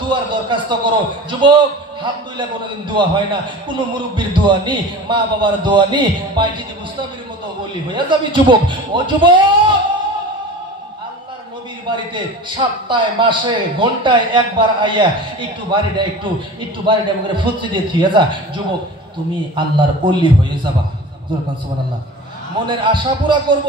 দুয়ার দরখাস্ত করো, যুবক হাত দুইলা কোনোদিন দোয়া হয় না, কোন মুরব্বীর দোয়া নেই, মা বাবার দোয়া নেই, বাইজিদ মুস্তাফির মতো ওলি হইয়া যাবি যুবক। ও যুবক, আল্লাহর নবীর বাড়িতে সপ্তাহে মাসে ঘন্টায় একবার আইয়া একটু বাড়িটা করে ফুচি দিয়ে থিয়া যা যুবক, তুমি আল্লাহর ওলি হয়ে যাবা। সুবহানাল্লাহ। মনের আশা পুরা করব।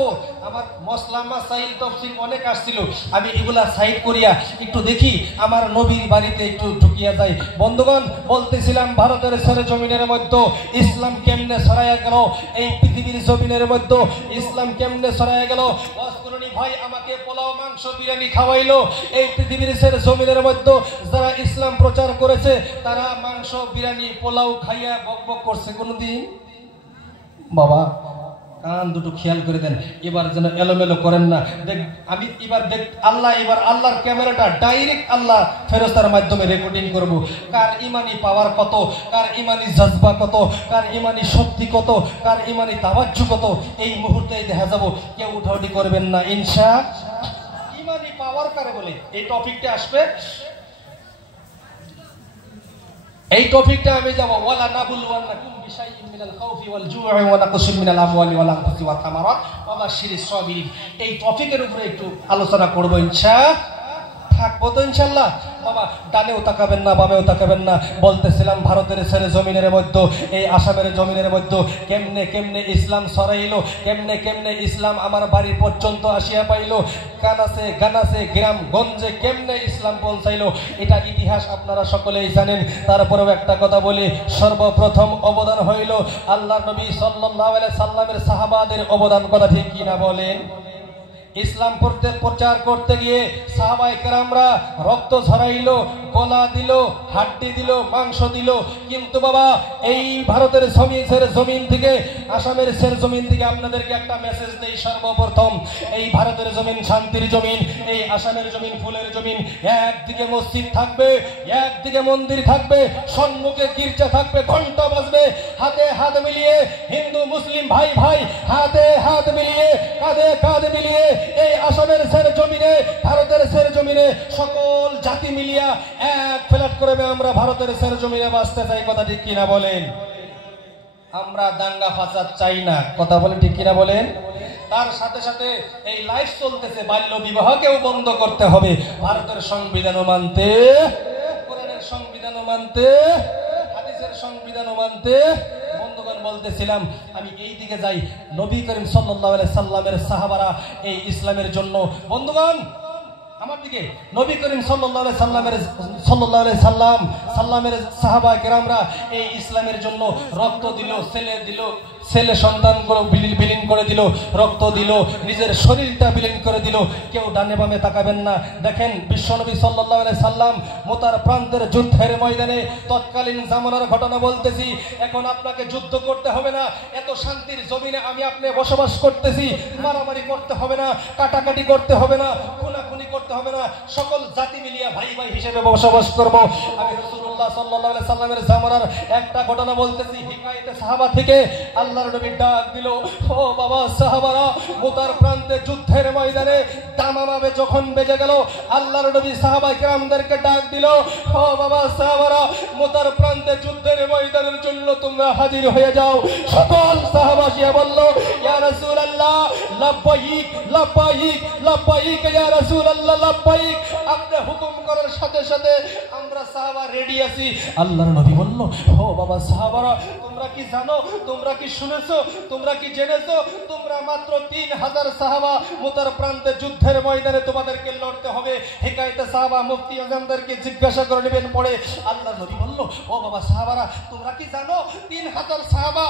আমার মসলামা সাইল তফসিল অনেক আসছিল, আমি এগুলা সাইড করিয়া একটু দেখি আমার নবীর বাড়িতে একটু ঢুকিয়া যাই। বন্ধুগণ, বলতেছিলাম ভারতের ছেড়ে জমিনের মধ্যে ইসলাম কেমনে ছড়াইয়া গেল, এই পৃথিবীর জমিনের মধ্যে ইসলাম কেমনে ছড়াইয়া গেল। ওয়াসকুরনি ভাই আমাকে পোলাও মাংস বিরিয়ানি খাওয়াইলো। এই পৃথিবীর ছেড়ে জমিনের মধ্যে যারা ইসলাম প্রচার করেছে তারা মাংস বিরিয়ানি পোলাও খাইয়া বকবক করছে কোনদিন? বাবা কান দুটো খেয়াল করে দেন, এবার যেন এলোমেলো করেন না। আমি এবার আল্লাহর ক্যামেরাটা ডাইরেক্ট আল্লাহ ফেরেশতার মাধ্যমে রেকর্ডিং করব। কার ইমানি পাওয়ার কত, কার ইমানি জজবা কত, কার ইমানি শক্তি কত, কার ইমানি তাওয়াজ্জু কত, এই মুহূর্তেই দেখা যাব। কেউ উঠাউঠি করবেন না ইনশাআল্লাহ। ইমানি পাওয়ার কারে বলে এই টপিকটা আসবে, এই টপিকটা আমি যাব। ওয়ালা নাবুলুওয়ান্নাকুম বিশাইইন মিনাল খাউফি ওয়াল জু'i ওয়া নাকসিম মিনাল আমওয়ালি ওয়াল আনফুসি ওয়াত থামারাত ওয়া বাশশিরিস সাবিরিন। এই টপিকের উপরে একটু আলোচনা করব ইনশাআল্লাহ। থাকবো তো ইনশাআল্লাহ। বাবা ডানেও তাকাবেন না বামেও তাকাবেন না। বলতেছিলাম ভারতের ছেড়ে জমিনের মধ্যে, এই আসামের জমিনের মধ্যে কেমনে কেমনে ইসলাম ছড়াইলো, কেমনে কেমনে ইসলাম আমার বাড়ি পর্যন্ত আসিয়া পাইলো, গানাসে গ্রাম গঞ্জে কেমনে ইসলাম পৌঁছাইলো, এটা ইতিহাস আপনারা সকলেই জানেন। তারপরেও একটা কথা বলি, সর্বপ্রথম অবদান হইল আল্লাহর নবী সাল্লাল্লাহু আলাইহি সাল্লামের সাহাবাদের অবদান। কথা ঠিক কিনা বলেন? ইসলাম প্রচার করতে গিয়ে সাহাবায়ে কেরামরা রক্ত ঝরাইলো, গলা দিল, হাড্ডি দিল, মাংস দিল। কিন্তু বাবা এই ভারতের জমিন থেকে, আসামের জমিন থেকে আপনাদেরকে একটা মেসেজ দেই। সর্বপ্রথম এই ভারতের জমিন শান্তির জমিন, এই আসামের জমিন ফুলের জমিন। একদিকে মসজিদ থাকবে, একদিকে মন্দির থাকবে, সম্মুখে গির্জা থাকবে, ঘন্টা বাজবে, হাতে হাত মিলিয়ে হিন্দু মুসলিম ভাই ভাই হাতে হাত মিলিয়ে, কাঁধে কাঁধ মিলিয়ে এই আসামের ছেড়ে জমিনে, ভারতের ছেড়ে জমিনে সকল জাতি মিলিয়া এক ফ্ল্যাট করে আমরা ভারতের ছেড়ে জমিনে বাঁচতে চাই। কথা ঠিক কিনা বলেন? আমরা দাঙ্গা ফাসাদ চাই না। কথা বলেন ঠিক কিনা বলেন? তার সাথে সাথে এই লাইফ চলতেছে, বাল্য বিবাহকেও বন্ধ করতে হবে। ভারতের সংবিধানও মানতে, কোরআনের সংবিধানও মানতে, হাদিসের সংবিধানও মানতে। বন্ধুগণ, বলতেছিলাম আমি এই দিকে যাই। নবী করিম সাল্লাল্লাহু আলাইহি সাল্লামের সাহাবারা এই ইসলামের জন্য, বন্ধুগণ আমার দিকে, নবী করিম সাল্লাল্লাহু আলাইহি সাল্লামের সাহাবায়ে কেরামরা এই ইসলামের জন্য রক্ত দিল, ছেলে সন্তান বিলীন করে দিল, রক্ত দিল, নিজের শরীরটা বিলীন করে দিল। কেউ ডানে বামে তাকাবেন না। দেখেন বিশ্বনবী সাল্লাল্লাহু আলাইহি সাল্লাম মোতার প্রান্তের যুদ্ধের ময়দানে, তৎকালীন জামানার ঘটনা বলতেছি। এখন আপনাকে যুদ্ধ করতে হবে না, এত শান্তির জমিনে আমি আপনি বসবাস করতেছি। মারামারি করতে হবে না, কাটাকাটি করতে হবে না, খুনাখুনি করতে হবে না। সকল জাতি মিলিয়া ভাই ভাই হিসেবে বসবাস করব। আমি রাসূলুল্লাহ রাসূলুল্লাহ সাল্লাল্লাহু আলাইহি সাল্লামের জামানার একটা ঘটনা বলতেছি, হিকায়াতে সাহাবা থেকে। আল্লাহর নবী ডাক দিল, ও বাবা সাহাবারা, মুতার প্রান্তে যুদ্ধের ময়দানে দামামা যখন বেজে গেল, আল্লাহর নবী সাহাবায়ে কেরামদেরকে ডাক দিল, ও বাবা সাহাবারা, মুতার প্রান্তে যুদ্ধের ময়দানের জন্য তোমরা হাজির হয়ে যাও। সকল সাহাবা গিয়ে বলল, ইয়া রাসূলুল্লাহ লাব্বাইক লাব্বাইক লাব্বাইক, ইয়া রাসূলুল্লাহ লাব্বাইক, আপনি হুকুম করার সাথে সাথে আমরা সাহাবা রেডি আছি। আল্লাহর নবী বলল, ও বাবা সাহাবারা, তোমরা কি জানো, তোমরা কি শুনেছো, তোমরা কি জেনেছো, তোমরা মাত্র 3000 সাহাবা, মুতার প্রান্তে যুদ্ধের ময়দানে তোমাদেরকে লড়তে হবে। হিকায়াতে সাহাবা মুফতি আজমদেরকে জিজ্ঞাসা করে নেবেন পড়ে। আল্লাহর নবী বলল, ও বাবা সাহাবারা, তোমরা কি জানো 3000 সাহাবা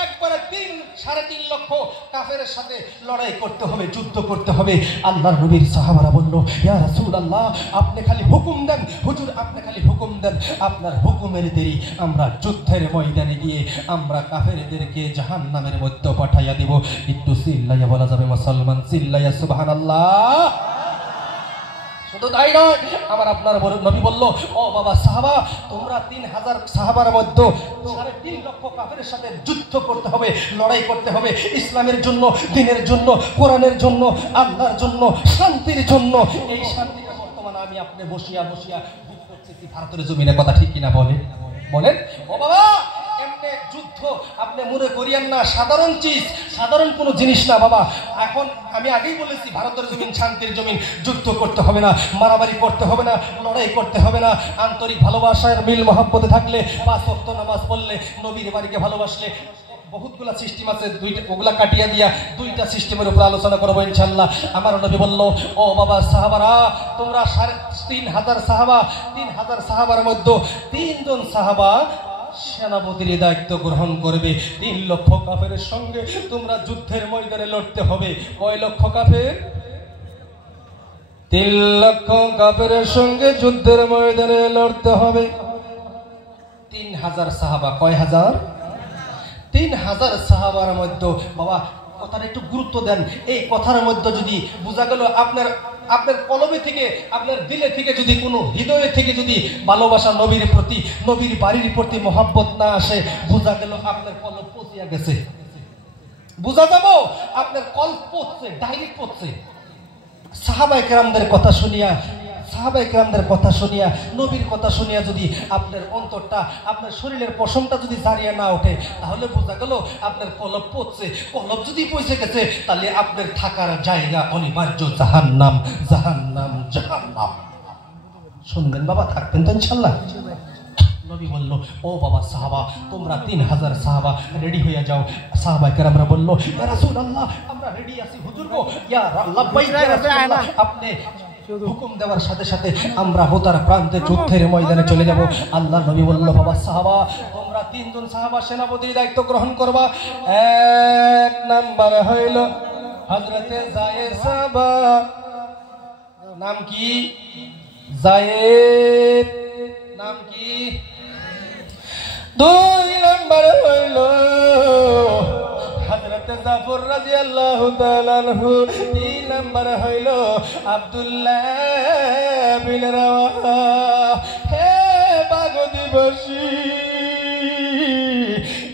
একবারে 3.5 লক্ষ কাফেরের সাথে লড়াই করতে হবে, যুদ্ধ করতে হবে। আল্লাহর নবীর সাহাবারা বলল, ইয়া রাসূলুল্লাহ, আপনি খালি হুকুম দেন, হুজুর আপনি খালি হুকুম দেন, আপনার হুকুমের দেরি আমরা যুদ্ধের ময়দানে গিয়ে আমরা কাফেরদেরকে জাহান্নামের মধ্যে পাঠাইয়া দিব। একটু চিল্লাইয়া বলা যাবে মুসলমান, চিল্লাইয়া সুবহানাল্লাহ। শুধু তাই নয়, আমার আপনার নবী বলল, ও বাবা সাহাবা, তোমরা 3000 সাহাবার মধ্যে 3.5 লক্ষ কাফেরের সাথে যুদ্ধ করতে হবে, লড়াই করতে হবে, ইসলামের জন্য, দ্বীনের জন্য, কোরআনের জন্য, আল্লাহর জন্য, শান্তির জন্য। এই শান্তিটা বর্তমানে আমি আপনি বসিয়া বসিয়া ভোগ করতেছি ভারতের জমিনে, কথা ঠিক কিনা বলেন? বলেন ও বাবা, এমনি যুদ্ধ আপনি মনে করিয়েন না সাধারণ চিজ, সাধারণ কোনো জিনিস না বাবা। এখন আমি আগেই বলেছি, ভারতের জমিন শান্তির জমিন, যুদ্ধ করতে হবে না, মারামারি করতে হবে না, লড়াই করতে হবে না। আন্তরিক ভালোবাসার মিল মহব্বতে থাকলে, 5 ওয়াক্ত নামাজ পড়লে, নবীর বাড়িকে ভালোবাসলে, বহুতগুলা সিস্টেম আছে, ওগুলা কাটিয়ে দিয়া 2টা সিস্টেমের উপর আলোচনা করবো ইনশাল্লাহ। আমার নবী বলল, ও বাবা সাহাবারা, তোমরা 3,500 সাহাবা, 3000 সাহাবার মধ্যে 3 জন সাহাবা সেনাপতির দায়িত্ব গ্রহণ করবে। 3 লক্ষ কাফেরের সঙ্গে তোমরা যুদ্ধের ময়দানে লড়তে হবে। কয় লক্ষ কাফের? 3 লক্ষ কাফেরের সঙ্গে যুদ্ধের ময়দানে লড়তে হবে। 3000 সাহাবা, কয় হাজার? 3000 সাহাবার মধ্যে বাবা কথার একটু গুরুত্ব দেন। এই কথার মধ্যে যদি বোঝা গেল আপনার কলবে থেকে, আপনার দিলে থেকে যদি কোনো হৃদয়ে থেকে যদি ভালোবাসা নবীর প্রতি, নবীর বাড়ির প্রতি মহব্বত না আসে, বোঝা গেল আপনার কলব পচিয়া গেছে। বোঝা যাব আপনার কলব পচছে, ডাইরেক্ট পচছে। সাহাবায়ে কেরামদের কথা শুনিয়া, সাহাবায়ে কেরামদের কথা শুনিয়া, নবীর কথা শুনিয়া যদি আপনার অন্তরটা, আপনার শরীরের পশমটা যদি জারিয়া না ওঠে, তাহলে বোঝা গেল আপনার কলব পচছে। কলব যদি পচে গেছে, তাহলে আপনার থাকার জায়গা অনিবার্য জাহান্নাম, জাহান্নাম, জাহান্নাম। শুনবেন বাবা, থাকবেন তো ইনশাআল্লাহ। নবী বলল, ও বাবা সাহাবা, তোমরা 3000 সাহাবা রেডি হয়ে যাও। সাহাবায়ে কেরামরা বলল, ইয়া রাসূলুল্লাহ, আমরা রেডি আছি হুজুর গো, ইয়া লাব্বাইক ইয়া রাসূলুল্লাহ, আপনি হুকুম দেওয়ার সাথে সাথে আমরা হোতার প্রান্তে যুদ্ধের ময়দানে চলে যাব। আল্লাহর নবী বলল, বাবা সাহাবা, তোমরা 3 জন সাহাবা সেনাপতির দায়িত্ব গ্রহণ করবা। 1 নম্বরে হইল হযরতে যায়েদ সাহাবা। নাম কি? যায়েদ। নাম কি? 2 নম্বরে হইল হযরতে জাফর রাদিয়াল্লাহু তাআলা আনহু। 3 নম্বরে হইল আব্দুল্লাহ বিন রাওয়াহা। হে বাগদিবাসী,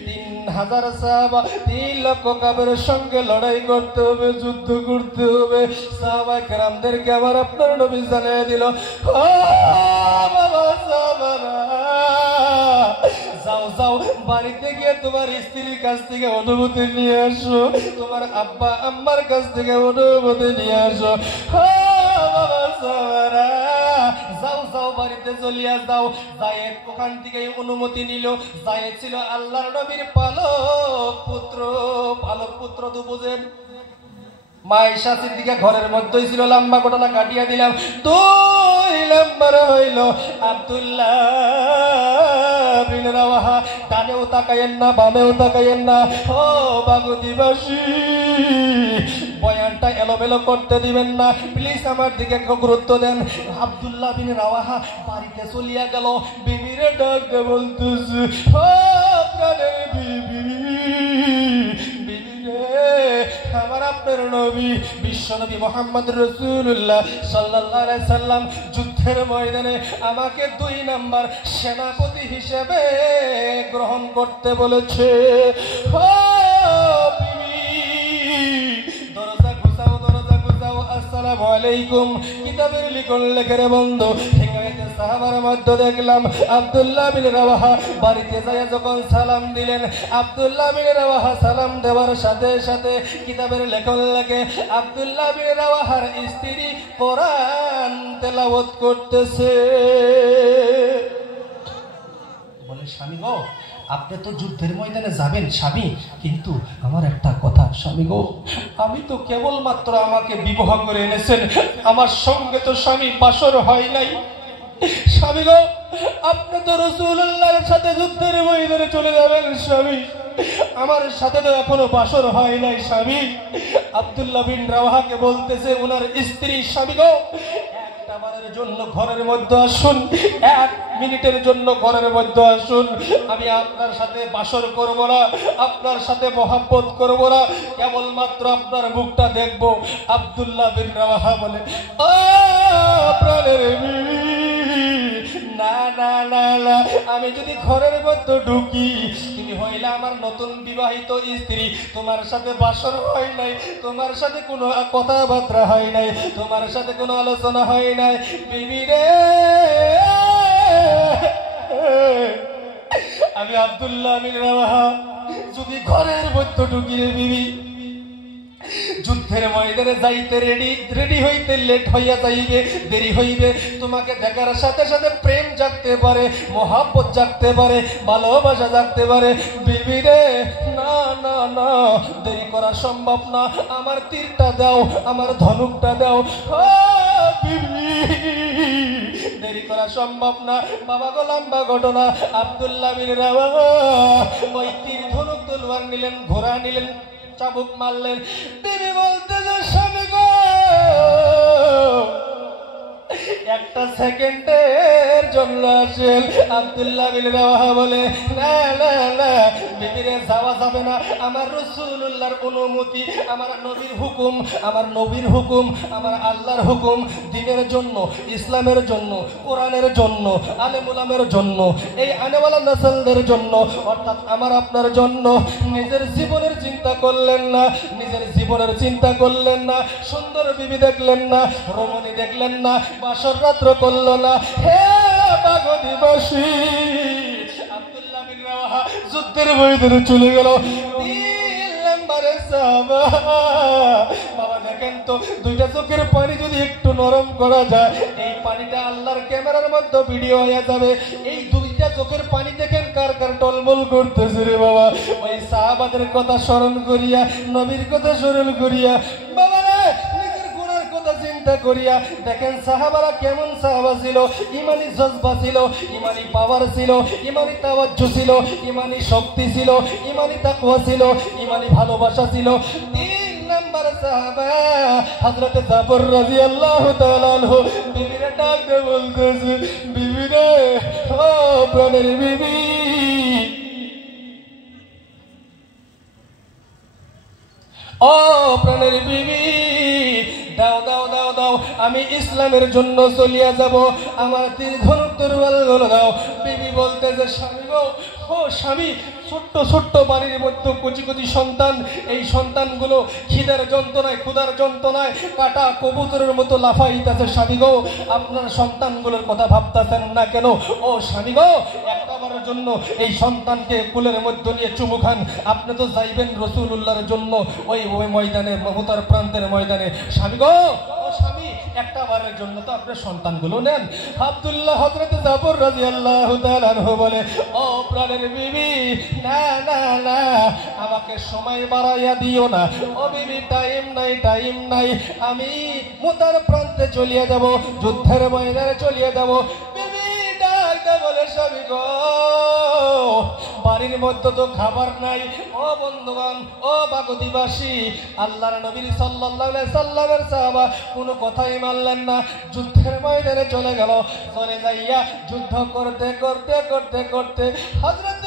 3000 সাহাবা, 3 লক্ষ কাফেরের সঙ্গে লড়াই করতে হবে, যুদ্ধ করতে হবে। সাহাবায়ে কেরামদেরকে আবার আপনার নবী জানিয়ে দিল, ও বাবা সাহাবারা, যাও যাও, বাড়িতে গিয়ে তোমার স্ত্রীর কাছ থেকে অনুমতি নিয়ে আসো, তোমার আব্বা আম্মার কাছ থেকে অনুমতি নিয়ে আসো। বাবা সাহাবারা, যাও যাও, বাড়িতে চলিয়া যাও। যায়েদ ওখান থেকে অনুমতি নিল। যায়েদ ছিল আল্লাহর নবীর পালক পুত্র। পালক পুত্র তো বুঝেন, মায়েশা সিদ্দিকা ঘরের মধ্যেই ছিল। লম্বা ঘটনা কাটিয়ে দিলাম। 2 নম্বরে হইল আব্দুল্লাহ বিন রাওয়াহা। ডানেও তাকায়েন না, বামেও তাকায়েন না। ও বাগদিবাসী, বয়ানটা এলোমেলো করতে দিবেন না প্লিজ, আমার দিকে একটু গুরুত্ব দেন। আব্দুল্লাহ বিন রাওয়াহা বাড়িতে চলিয়া গেল। বিবিরে ডাকতে বলতেছে, ও প্রাণের বিবি, আমার আপনার নবী বিশ্ব নবী মুহাম্মদ রাসূলুল্লাহ সাল্লাল্লাহু আলাইহি সাল্লাম যুদ্ধ যুদ্ধের ময়দানে আমাকে 2 নাম্বার সেনাপতি হিসেবে গ্রহণ করতে বলেছে। দরজা ঘুষাও, দরজা ঘুষাও, আসসালামু আলাইকুম। কিতাবের লিখন লেখের বন্ধু সাহাবার মধ্যে দেখলাম আব্দুল্লাহ বিন রাওয়াহা বাড়িতে যায় যখন সালাম দিলেন, আব্দুল্লাহ বিন রাওয়াহা সালাম দেওয়ার সাথে সাথে কিতাবের লেখন লেখে আব্দুল্লাহ বিন রাওয়াহার স্ত্রী কোরআন তেলাওয়াত করতেছে। বলে স্বামী গো, আপনি তো যুদ্ধের ময়দানে যাবেন স্বামী, কিন্তু আমার একটা কথা স্বামী গো, আমি তো কেবলমাত্র আমাকে বিবাহ করে এনেছেন, আমার সঙ্গে তো স্বামী বাসর হয় নাই। স্বামী গো, আপনি তো রাসূলুল্লাহর সাথে যুদ্ধের ময়দানে চলে যাবেন স্বামী, আমার সাথে তো এখনো বাসর হয় নাই স্বামী। আব্দুল্লাহ বিন রাওয়াহাকে বলতেছে ওনার স্ত্রী, স্বামী গো, একটা বারের জন্য ঘরের মধ্যে আসুন, 1 মিনিটের জন্য ঘরের মধ্যে আসুন, আমি আপনার সাথে বাসর করব না, আপনার সাথে মহব্বত করব না, কেবলমাত্র আপনার মুখটা দেখব। আব্দুল্লাহ বিন রাওয়াহা বলে, ও প্রাণের না না না না, আমি যদি ঘরের মধ্যে ঢুকি, তুমি হইলে আমার নতুন বিবাহিত স্ত্রী, তোমার সাথে বাসর হয় নাই, তোমার সাথে কোনো কথাবার্তা হয় নাই, তোমার সাথে কোনো আলোচনা হয় নাই, বিবি রে। আমি আব্দুল্লাহ বিন রাওয়াহা যদি ঘরের মধ্যে ঢুকি রে বিবি, যুদ্ধের ময়দানে যাইতে রেডি হইতে লেট হইয়া যাইবে, দেরি হইবে, তোমাকে দেখার সাথে সাথে প্রেম জাগতে পারে, মহব্বত জাগতে পারে, ভালোবাসা জাগতে পারে, বিবি রে না না না, দেরি করা সম্ভব না, আমার তীরটা দাও, আমার ধনুকটা দাও। ও বিবি, দেরি করা সম্ভব না। বাবা গো, লম্বা ঘটনা। আব্দুল্লাহ বিন রাওয়াহা ওই তীর, ধনুক, তলোয়ার নিলেন, ঘোড়া নিলেন, চাবুক মারলেন। বিবি বলতেছে, স্বামী গো, একটা সেকেন্ডের জন্য আসেন। আব্দুল্লাহ বিন রাওয়াহা বলে, না না না বিবিরে, যাওয়া যাবে না, আমার রাসূলুল্লাহর অনুমতি, আমার নবীর হুকুম, আমার নবীর হুকুম, আমার আল্লাহর হুকুম, দ্বীনের জন্য, ইসলামের জন্য, কোরআনের জন্য, আলেম উলামার জন্য, এই আনেওয়ালা নসলদের জন্য, অর্থাৎ আমার আপনার জন্য। নিজের জীবনের চিন্তা করলেন না, নিজের জীবনের চিন্তা করলেন না, সুন্দর বিবি দেখলেন না, রমণী দেখলেন না, বাসর রাত্র করল না। হে বাগদিবাসী, আব্দুল্লাহ বিন রাওয়াহা যুদ্ধের ময়দানে চলে গেল। বাবা দেখেন তো, 2টা চোখের পানি যদি একটু নরম করা যায়, এই পানিটা আল্লাহর ক্যামেরার মধ্যে ভিডিও হয়ে যাবে। এই 2টা চোখের পানি দেখেন কার কার টলমল করতেছে রে বাবা। ওই সাহাবাদের কথা স্মরণ করিয়া, নবীর কথা স্মরণ করিয়া, বাবা চিন্তা করিয়া দেখেন সাহাবারা কেমন সাহাবা ছিল, ইমানি জজবা ছিল, ইমানি পাওয়ার ছিল, ইমানি তাওয়াজ্জু ছিল, ইমানি শক্তি ছিল, ইমানি তাকওয়া ছিল, ইমানি ভালোবাসা ছিল। 3 নাম্বার সাহাবা হযরত জাফর রাদিয়াল্লাহু তাআলা আনহু বিবিরে ডাক দিয়ে বলতেছে, বিবি রে, ও প্রাণের বিবি, ও প্রাণের বিবি, দাও দাও দাও দাও, আমি ইসলামের জন্য চলিয়া যাব, আমার ধনুক তরবারগুলো দাও। বিবি বলতেছে, স্বামী গো, ও স্বামী, ছোট্ট ছোট্ট বাড়ির মধ্যে কচি কচি সন্তান, এই সন্তানগুলো খিদের যন্ত্রণায়, ক্ষুধার যন্ত্রণায় কাটা কবুতরের মতো লাফাইতেছে। স্বামী গো, আপনার সন্তানগুলোর কথা ভাবতেছেন না কেন? ও স্বামী গো, একবারের জন্য এই সন্তানকে কুলের মধ্যে নিয়ে চুমু খান, আপনি তো যাইবেন রাসূলুল্লাহর জন্য ওই ময়দানে, মহুতার প্রান্তের ময়দানে। স্বামী গো, ও স্বামী, একটা বারের জন্য তো আপনার সন্তানগুলো নেন। আব্দুল্লাহ হযরত জাফর রাদিয়াল্লাহু তাআলা আনহু বলে, ও প্রাণের বিবি, না না না, আমাকে সময় বাড়াইয়া দিও না। ও বিবি, টাইম নাই, টাইম নাই, আমি মুতার প্রান্তে চলিয়ে যাব, যুদ্ধের ময়দানে চলিয়ে যাব। বিবি ডাকতে বলে, স্বামী গো, বাড়ির মধ্যে তো খাবার নাই। ও বন্ধুগণ, ও বাগদিবাসী, আল্লাহর নবী সাল্লাল্লাহু আলাইহি সাল্লামের সাহাবা কোনো কথাই মানলেন না, যুদ্ধের ময়দানে চলে গেল। চলে যাইয়া যুদ্ধ করতে করতে করতে করতে হযরত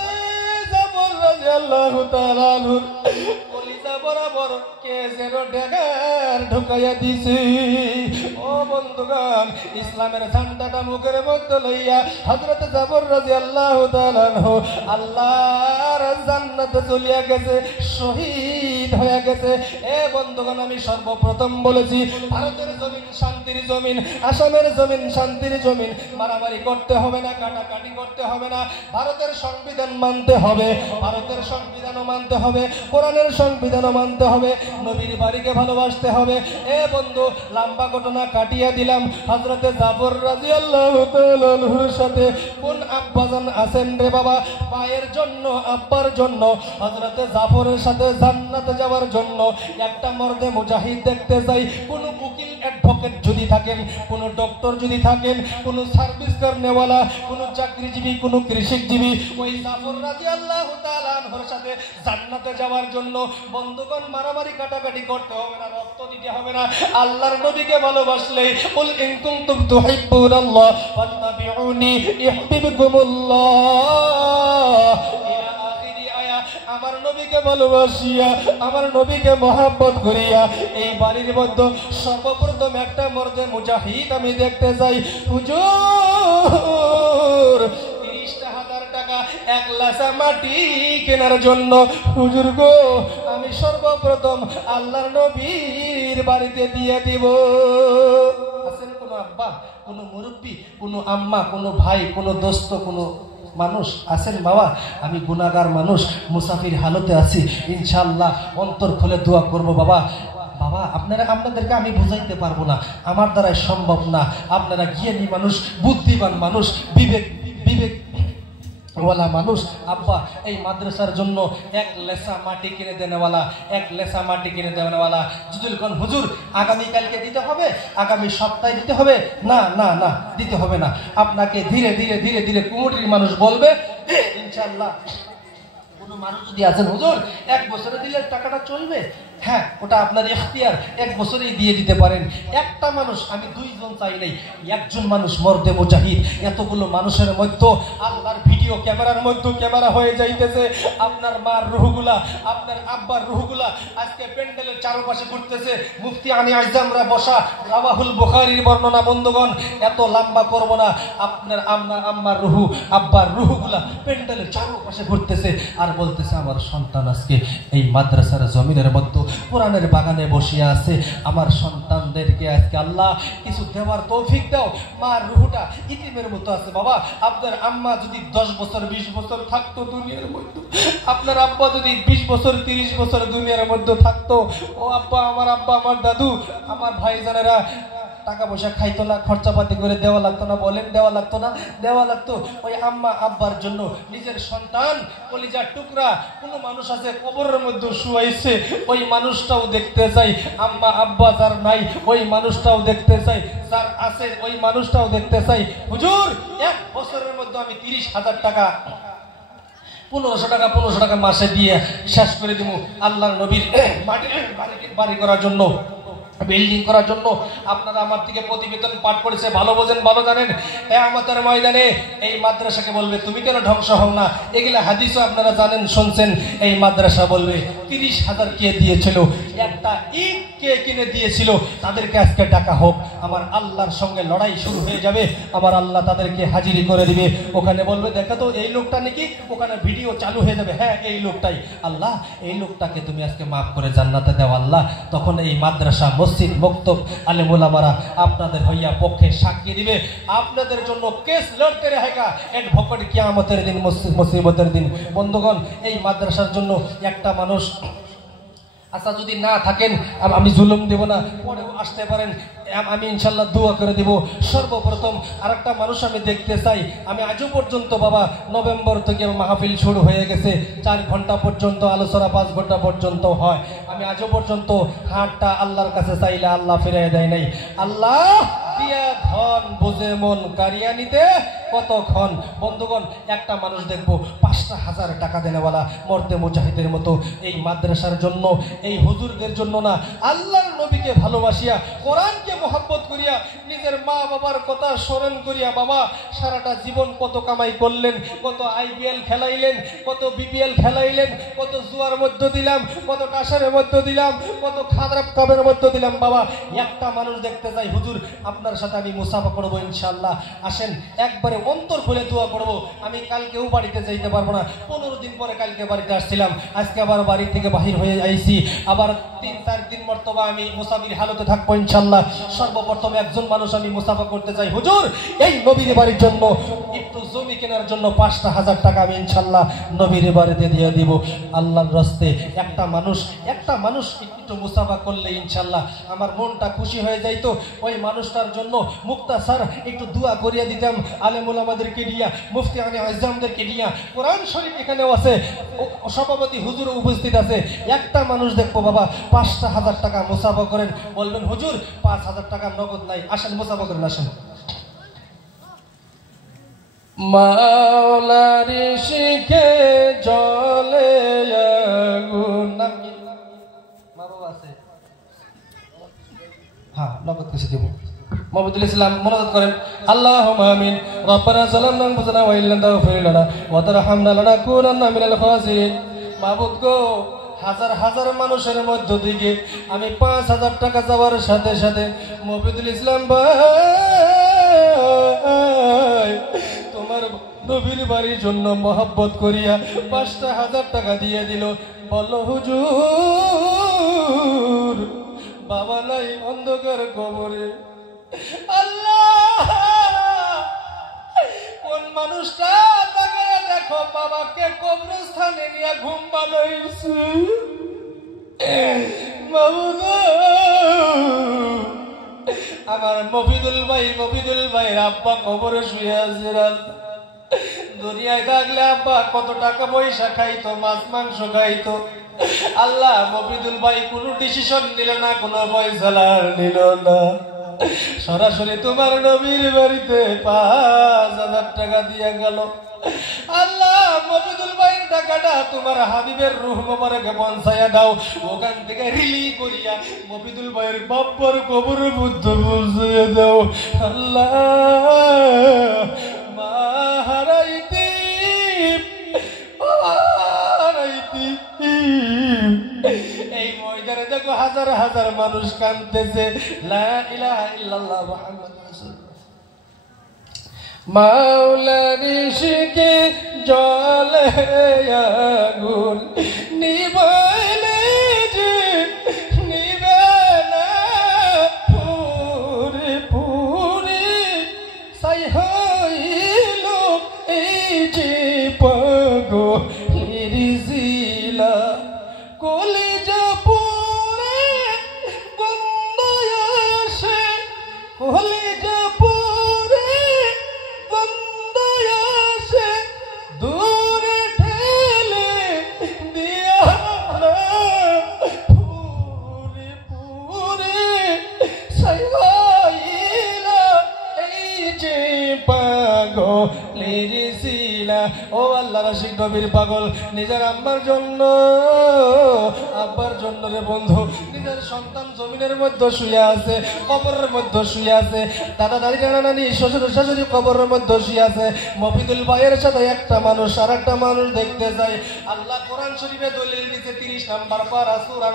জাফর রাদিয়াল্লাহু তাআলা আনহুর কলিজা বরাবর কে যেন ডেগার ঢুকাইয়া দিছে। ও বন্ধুগণ, ইসলামের ঝান্ডাটা মুখের মধ্যে লইয়া হযরত জাবর রাদিয়াল্লাহু তাআলা আনহু আল্লাহর জান্নাতে চলিয়া গেছে, শহীদ হয়ে গেছে। এ বন্ধুগণ, আমি সর্বপ্রথম বলেছি ভারতের জমিন শান্তির জমিন, আসামের জমিন শান্তির জমিন। মারামারি করতে হবে না, কাটাকাটি করতে হবে না। ভারতের সংবিধান মানতে হবে, ভারতের সংবিধানও মানতে হবে, কোরআনের সংবিধানও মানতে হবে, নবীর বাড়িকে ভালোবাসতে হবে। এ বন্ধু, লম্বা ঘটনা কাটিয়ে দিলাম। হযরতে জাবর রাদিয়াল্লাহু তাআলা আনহুর সাথে কোন আব্বাজান আছেন রে বাবা? পায়ের জন্য, আব্বার জন্য হযরতে জাফরের সাথে জান্নাতে যাওয়ার জন্য একটা মর্দে মুজাহিদ দেখতে যাই। কোন উকিল অ্যাডভোকেট যদি থাকেন, কোন ডক্টর যদি থাকেন, কোন সার্ভিস করনেওয়ালা, কোন চাকরিজীবী, কোন কৃষকজীবী, ওই জাফর রাদিয়াল্লাহু তাআলা আনহুর সাথে জান্নাতে যাওয়ার জন্য বন্ধুগণ মারামারি কাটাকাটি করতে হবে না, রক্ত দিতে হবে না। আল্লাহর নবীকে ভালোবাসলে কুল ইন কুনতুম তুহিব্বুনাল্লাহ ফাত্তাবিউনি ইউহিব্বুকুমুল্লাহ ইলা আখিরি আয়া। আমার নবীকে ভালোবাসিয়া, আমার নবীকে মহব্বত করিয়া এই বাড়ির মধ্যে সর্বপ্রথম একটা মর্দে মুজাহিদ আমি দেখতে যাই। হুজুর 30,000 টাকা এক লাসা মাটি কেনার জন্য, হুজুর গো আমি সর্বপ্রথম আল্লাহর নবীর বাড়িতে দিয়ে দিব। আছেন কোন আব্বা, কোন মুরব্বী, কোন আম্মা, কোন ভাই, কোন দোস্ত, কোন মানুষ আছেন? বাবা, আমি গুনাহগার মানুষ, মুসাফির হালতে আছি, ইনশাআল্লাহ অন্তর খুলে দোয়া করব। বাবা বাবা আপনাদেরকে আমি বুঝাইতে পারবো না, আমার দ্বারাই সম্ভব না। আপনারা জ্ঞানী মানুষ, বুদ্ধিমান মানুষ, বিবেক ওয়ালা মানুষ। আব্বা এই মাদ্রাসার জন্য এক লেসা মাটি কিনে দেনেওয়ালা, এক লেসা মাটি কিনে দেনেওয়ালা। যদি কোন হুজুর আগামীকালকে দিতে হবে, আগামী সপ্তাহে দিতে হবে, না না না দিতে হবে না, আপনাকে ধীরে ধীরে ধীরে ধীরে কুমুটির মানুষ বলবে ইনশাআল্লাহ। কোন মানুষ যদি আছেন হুজুর 1 বছরে দিলে টাকাটা চলবে, হ্যাঁ ওটা আপনার ইখতিয়ার, 1 বছরেই দিয়ে দিতে পারেন। একটা মানুষ, আমি 2 জন চাই নাই, একজন মানুষ মর্দে মুজাহিদ। এতগুলো মানুষের মধ্যে আল্লাহর ভিডিও ক্যামেরার মধ্যে ক্যামেরা হয়ে যাইতেছে। আপনার মার রুহগুলা, আপনার আব্বার রুহগুলা আজকে প্যান্ডেলের চারপাশে ঘুরতেছে। মুফতি আনি আজমরা বসা রাওয়াহুল বুখারীর বর্ণনা। বন্ধুগণ এত লম্বা করব না। আপনার আম্মার রুহু, আব্বার রুহগুলা প্যান্ডেলের চারপাশে ঘুরতেছে আর বলতেছে আমার সন্তান আজকে এই মাদ্রাসার জমিনের মধ্যে কোরআনের বাগানে বসিয়া আছে। আমার সন্তানদেরকে আজকে আল্লাহ কিছু দেওয়ার তৌফিক দাও। মার রুহটা ইতিমের মতো আছে। বাবা আপনার আম্মা যদি 10 বছর 20 বছর থাকতো দুনিয়ার মধ্যে, আপনার আব্বা যদি 20 বছর 30 বছর দুনিয়ার মধ্যে থাকতো, ও আব্বা, আমার আব্বা, আমার দাদু, আমার ভাইজানেরা টাকা পয়সা খাইতো না, খরচাপাতি করে দেওয়া লাগতো না, বলেন দেওয়া লাগতো না? দেওয়া লাগতো। ওই আম্মা আব্বার জন্য নিজের সন্তান কলিজার টুকরা কোনো মানুষ আছে কবরের মধ্যে শুয়াইছে, ওই মানুষটাও দেখতে চাই। আম্মা আব্বা যার নাই ওই মানুষটাও দেখতে চাই, যার আছে ওই মানুষটাও দেখতে চাই। হুজুর 1 বছরের মধ্যে আমি 30,000 টাকা 1500 টাকা মাসে দিয়ে শেষ করে দিব আল্লাহর নবীর বাড়ি করার জন্য, বিল্ডিং করার জন্য। আপনারা আমার থেকে প্রতিবেদন পাঠ করেছে, ভালো বোঝেন, ভালো জানেন। কিয়ামতের ময়দানে এই মাদ্রাসাকে বলবে তুমি কেন ধ্বংস হও না? এগুলা হাদিসও আপনারা জানেন, শুনছেন। এই মাদ্রাসা বলবে 30,000 কে দিয়েছিল, একটা ইট কে কিনে দিয়েছিল, তাদেরকে আজকে ডাকা হোক। আমার আল্লাহর সঙ্গে লড়াই শুরু হয়ে যাবে। আমার আল্লাহ তাদেরকে হাজিরি করে দিবে। ওখানে বলবে দেখো তো এই লোকটা নাকি, ওখানে ভিডিও চালু হয়ে যাবে, হ্যাঁ এই লোকটাই। আল্লাহ এই লোকটাকে তুমি আজকে মাফ করে জান্নাতে দাও আল্লাহ। তখন এই মাদ্রাসা, মসজিদ, মক্তব, আলেম ওলামারা আপনাদের হইয়া পক্ষে সাক্ষী দিবে। আপনাদের জন্য কেস লড়তে रहेगा এডভোকেট কিয়ামতের দিন, মুসিবতের দিন। বন্ধুগণ এই মাদ্রাসার জন্য একটা মানুষ আচ্ছা যদি না থাকেন আমি জুলুম দেব না, পরেও আসতে পারেন, আমি ইনশাল্লাহ দোয়া করে দিব। সর্বপ্রথম আরেকটা মানুষ আমি দেখতে চাই। আমি আজও পর্যন্ত বাবা নভেম্বর থেকে মাহফিল শুরু হয়ে গেছে, 4 ঘন্টা পর্যন্ত আলোচনা, 5 ঘন্টা পর্যন্ত হয়। আমি আজও পর্যন্ত হাতটা আল্লাহর কাছে চাইলে আল্লাহ ফিরিয়ে দেয় নাই। আল্লাহ দিয়া ধন বুঝে মন কারিয়া নিতে কতক্ষণ। বন্ধুগণ, একটা মানুষ দেখবো 5,000 টাকা দেনেওয়ালা মর্দে মুজাহিদের মতো এই মাদ্রাসার জন্য, এই হুজুরদের জন্য না, আল্লাহর নবীকে ভালোবাসিয়া, কোরআনকে মহব্বত করিয়া, নিজের মা বাবার কথা স্মরণ করিয়া, বাবা সারাটা জীবন কত কামাই করলেন, কত IPL খেলাইলেন, কত BPL খেলাইলেন, কত জুয়ার মধ্য দিলাম, কত টাসারের মধ্য দিলাম, কত খারাপ কামের মধ্য দিলাম। বাবা একটা মানুষ দেখতে চাই, হুজুর আপনার সাথে আমি মুসাফা করবো ইনশাআল্লাহ, আসেন একবারে অন্তর খুলে দোয়া করবো। আমি কালকেও বাড়িতে যাইতে পারবো না, 15 দিন পরে কালকে বাড়িতে আসছিলাম, আজকে আবার বাড়ি থেকে বাহির হয়ে আইছি, আবার 3-4 দিন মর্তবা আমি মুসাফির হালতে থাকবো ইনশাআল্লাহ। সর্বপ্রথম একজন মানুষ আমি মুসাফা করতে চাই, হুজুর এই নবীর বাড়ির জন্য একটু জমি কেনার জন্য 5,000 টাকা আমি ইনশাআল্লাহ নবীর বাড়িতে দিয়ে দিব আল্লাহর রাস্তে। একটা মানুষ একটু মুসাফা করলে ইনশাআল্লাহ আমার মনটা খুশি হয়ে যাইতো। ওই মানুষটার জন্য মুক্তাসার একটু দোয়া করিয়া দিতাম, আলেম উলামাদেরকে দিয়া, মুফতি আজমদেরকে দিয়া, কোরআন শরীফ এখানেও আছে, সভাপতি হুজুর উপস্থিত আছে। একটা মানুষ দেখবো বাবা 5,000 টাকা মুসাফা করেন, বলবেন হুজুর 5,000 টাকা নগদ নাই, আসেন মুসাফা করেন, আসেন। মাওলারি শিখে জলে আগুন, নাম কি? মা বাবা আছে? হ্যাঁ, নগদ কিছু দেব। মুহাম্মদুল ইসলাম মুনাজাত করেন, আল্লাহুম্মা আমিন। রব্বানা যালামনা আনফুসানা ওয়া ইল্লাম তাগফির লানা ওয়া তারহামনা লানাকুনান্না মিনাল খাসিরিন। মাবুদ গো, হাজার হাজার মানুষের মধ্য থেকে আমি 5,000 টাকা যাওয়ার সাথে সাথে মুহাম্মদুল ইসলাম ভাই তোমার নবীর বাড়ির জন্য মহব্বত করিয়া 5,000 টাকা দিয়ে দিল। বলো হুজুর বাবা নাই অন্ধকার কবরে, আল্লাহ কোন মানুষটা তাকে দেখো বাবাকে কবরস্থানে নিয়ে ঘুম বানাইছে। আমার মফিদুল ভাইয়ের আব্বা কবরে শুয়ে আছে, দুনিয়ায় থাকলে আব্বা কত টাকা পয়সা খাইতো, মাছ মাংস খাইতো। আল্লাহ মফিদুল ভাই কোনো ডিসিশন নিল না, কোনো ফয়সালা নিল না, সরাসরি তোমার নবীর বাড়িতে 5,000 টাকা দিয়ে গেল। আল্লাহ মফিদুল ভাইয়ের টাকাটা তোমার হাবিবের রূহ মোবারকে পৌঁছায়া দাও, ওখান থেকে রিলি করিয়া মফিদুল ভাইয়ের বাবার কবর বুদ্ধ পৌঁছায়া দাও। আল্লাহ মা হারাইতি এই ময়দানে দেখো হাজার হাজার মানুষ কাঁদতেছে, লা ইলাহা ইল্লাল্লাহ মুহাম্মাদুর রাসূলুল্লাহ। মাওলার ইশকে জ্বলে আগুন, নিবাইলে যে নিবে না, পুরে পুরে ছাই হইল এই যে পাগলের জিলা, কলিজা পুরে গন্ধ আসে, কলিজা পুরে গন্ধ আসে, দূরে ঠেলে দিয়া পুরে পুরে ছাই হইল এই যে পাগলের জিলা। ও আল্লাহ রাশিক নবীর পাগল, নিজের আব্বার জন্য রে বন্ধু, নিজের সন্তান জমিনের মধ্যে শুয়ে আছে, কবরের মধ্যে শুয়ে আছে, দাদা দাদি নানা নানি শ্বশুর শাশুড়ি কবরের মধ্যে শুয়ে আছে। মফিদুল ভাইয়ের সাথে একটা মানুষ আর একটা মানুষ দেখতে যায়। আল্লাহ কোরআন শরীফে দলিল দিতে 30 নাম্বার পারা সূরা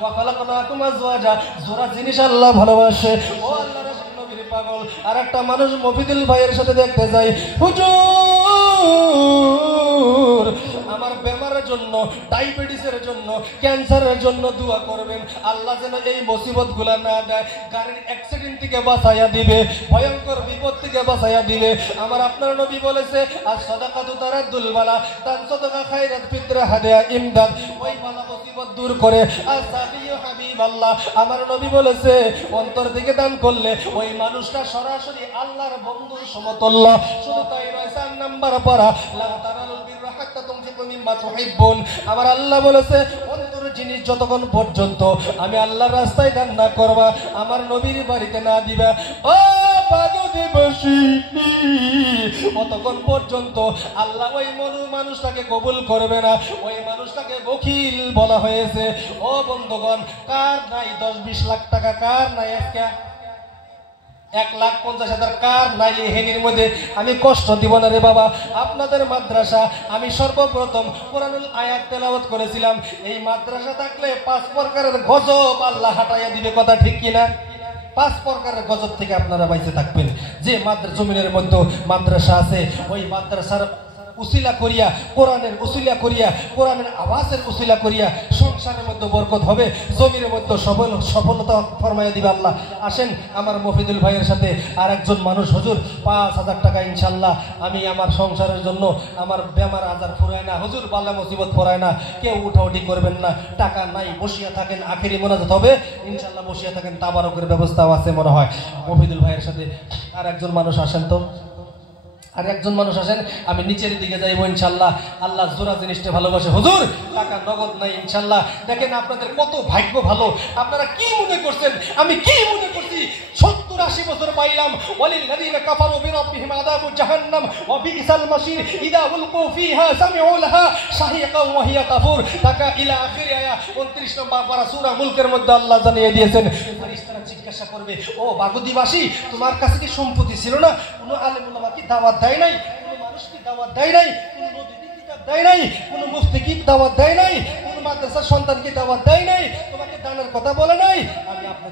ওয়া খালাকনাকুম আজওয়াজা, জোড়া জিনিস আল্লাহ ভালোবাসে। ও আল্লাহ রাশিক নবীর পাগল, আর একটা মানুষ মফিদুল ভাইয়ের সাথে দেখতে যায়, হুজুর আমার বেমারের জন্য, ডায়াবেটিসের জন্য, ক্যান্সারের জন্য দোয়া করবেন, আল্লাহ যেন এই মুসিবত গুলা না দেয়, গাড়ির অ্যাক্সিডেন্ট থেকে বাঁচাইয়া দিবে, ভয়ঙ্কর বিপদ থেকে বাঁচাইয়া দিবে। আমার আপনার নবী বলেছে, আর সাদাকাতু তারাদ্দুল বালা, দান সাদাকা খায়রাত ফিতরা হাদিয়া ইমদাদ, ওই বালা মুসিবত দূর করে। আর সাফিয়ু হাবিবাল্লাহ, আমার নবী বলেছে অন্তর থেকে দান করলে ওই মানুষটা সরাসরি আল্লাহর বন্ধুর সমতুল্য। শুধু তাই নয়, 4 নাম্বার পারা লা তারালুল বিররা হাত্তা তুনফিকু মিম্মা তুহিব্বুন, আমার আল্লাহ বলেছে অন্তর জিনিস যতক্ষণ পর্যন্ত আমি আল্লাহর রাস্তায় দান না করবা, আমার নবীর বাড়িতে না দিবা, ও বাগদিবাসী, অতক্ষণ পর্যন্ত আল্লাহ ওই মানুষটাকে কবুল করবে না, ওই মানুষটাকে বখিল বলা হয়েছে। ও বন্ধুগণ, কার নাই 10-20 লাখ টাকা, কার নাই 1,50,000 কার নাই এই হেনির মধ্যে? আমি কষ্ট দিব না রে বাবা। আপনাদের মাদ্রাসা আমি সর্বপ্রথম কোরআনুল আয়াত তেলাওয়াত করেছিলাম। এই মাদ্রাসা থাকলে 5 প্রকারের গজব আল্লাহ হাঁটাইয়া দিবে, কথা ঠিক কিনা? 5 প্রকারের গজব থেকে আপনারা বাইচে থাকবেন। যে জমিনের মধ্যে মাদ্রাসা আছে, ওই মাদ্রাসার উসিলা করিয়া, কোরআনের উসিলা করিয়া, কোরআনের আওয়াজের উসিলা করিয়া সংসারের মধ্যে বরকত হবে, জমির মধ্যে সফলতা ফরমাইয়া দিবে আল্লাহ। আসেন আমার মফিদুল ভাইয়ের সাথে আর একজন মানুষ, হুজুর 5,000 টাকা ইনশাল্লাহ আমি আমার সংসারের জন্য, আমার বেমার আজার ফুরায় না হুজুর, বালা মুসিবত ফুরায় না, কেউ উঠাউটি করবেন না, টাকা নাই, বসিয়া থাকেন, আখেরি মোনাজাত হবে ইনশাল্লাহ, বসিয়া থাকেন, তাবারকের ব্যবস্থাও আছে মনে হয়। মফিদুল ভাইয়ের সাথে আর একজন মানুষ আসেন তো, আর একজন মানুষ আসেন, আমি নিচের দিকে যাইবো ইনশাল্লাহ। আল্লাহ জোড়া জিনিসটা ভালোবাসে। হুজুর টাকা নগদ নাই ইনশাল্লাহ। দেখেন আপনাদের কত ভাগ্য ভালো। আপনারা কি মনে করছেন, আমি কি মনে করছি? 70-80 বছর পাইলাম। ওয়ালিল্লাযিনা কাফারু বিরাব্বিহিম আযাবু জাহান্নাম ওয়া বিসাল মাসির ইযা উলকু ফিহা সামিউ লাহা শাহিকান ওয়া হিয়া কাফুর। টাকা ইলা আখির আয়া 29 নম্বর পারা সূরা মুলকের মধ্যে আল্লাহ জানিয়ে দিয়েছেন। ফেরেশতারা জিজ্ঞাসা করবে, ও বাগদিবাসী, তোমার কাছে কি সম্পত্তি ছিল না? কোনো আলেম উলামা কি দাওয়াত দেয় নাই? কোনো মানুষ কি দাওয়াত দেয় নাই? কোনো নবী কি কিতাব দেয় নাই? কোনো মুফতি কি দাওয়াত দেয় নাই? কোনো মাদ্রাসার সন্তান কি দাওয়াত দেয় নাই? তোমাকে দানের কথা বলে নাই? আমি আপনি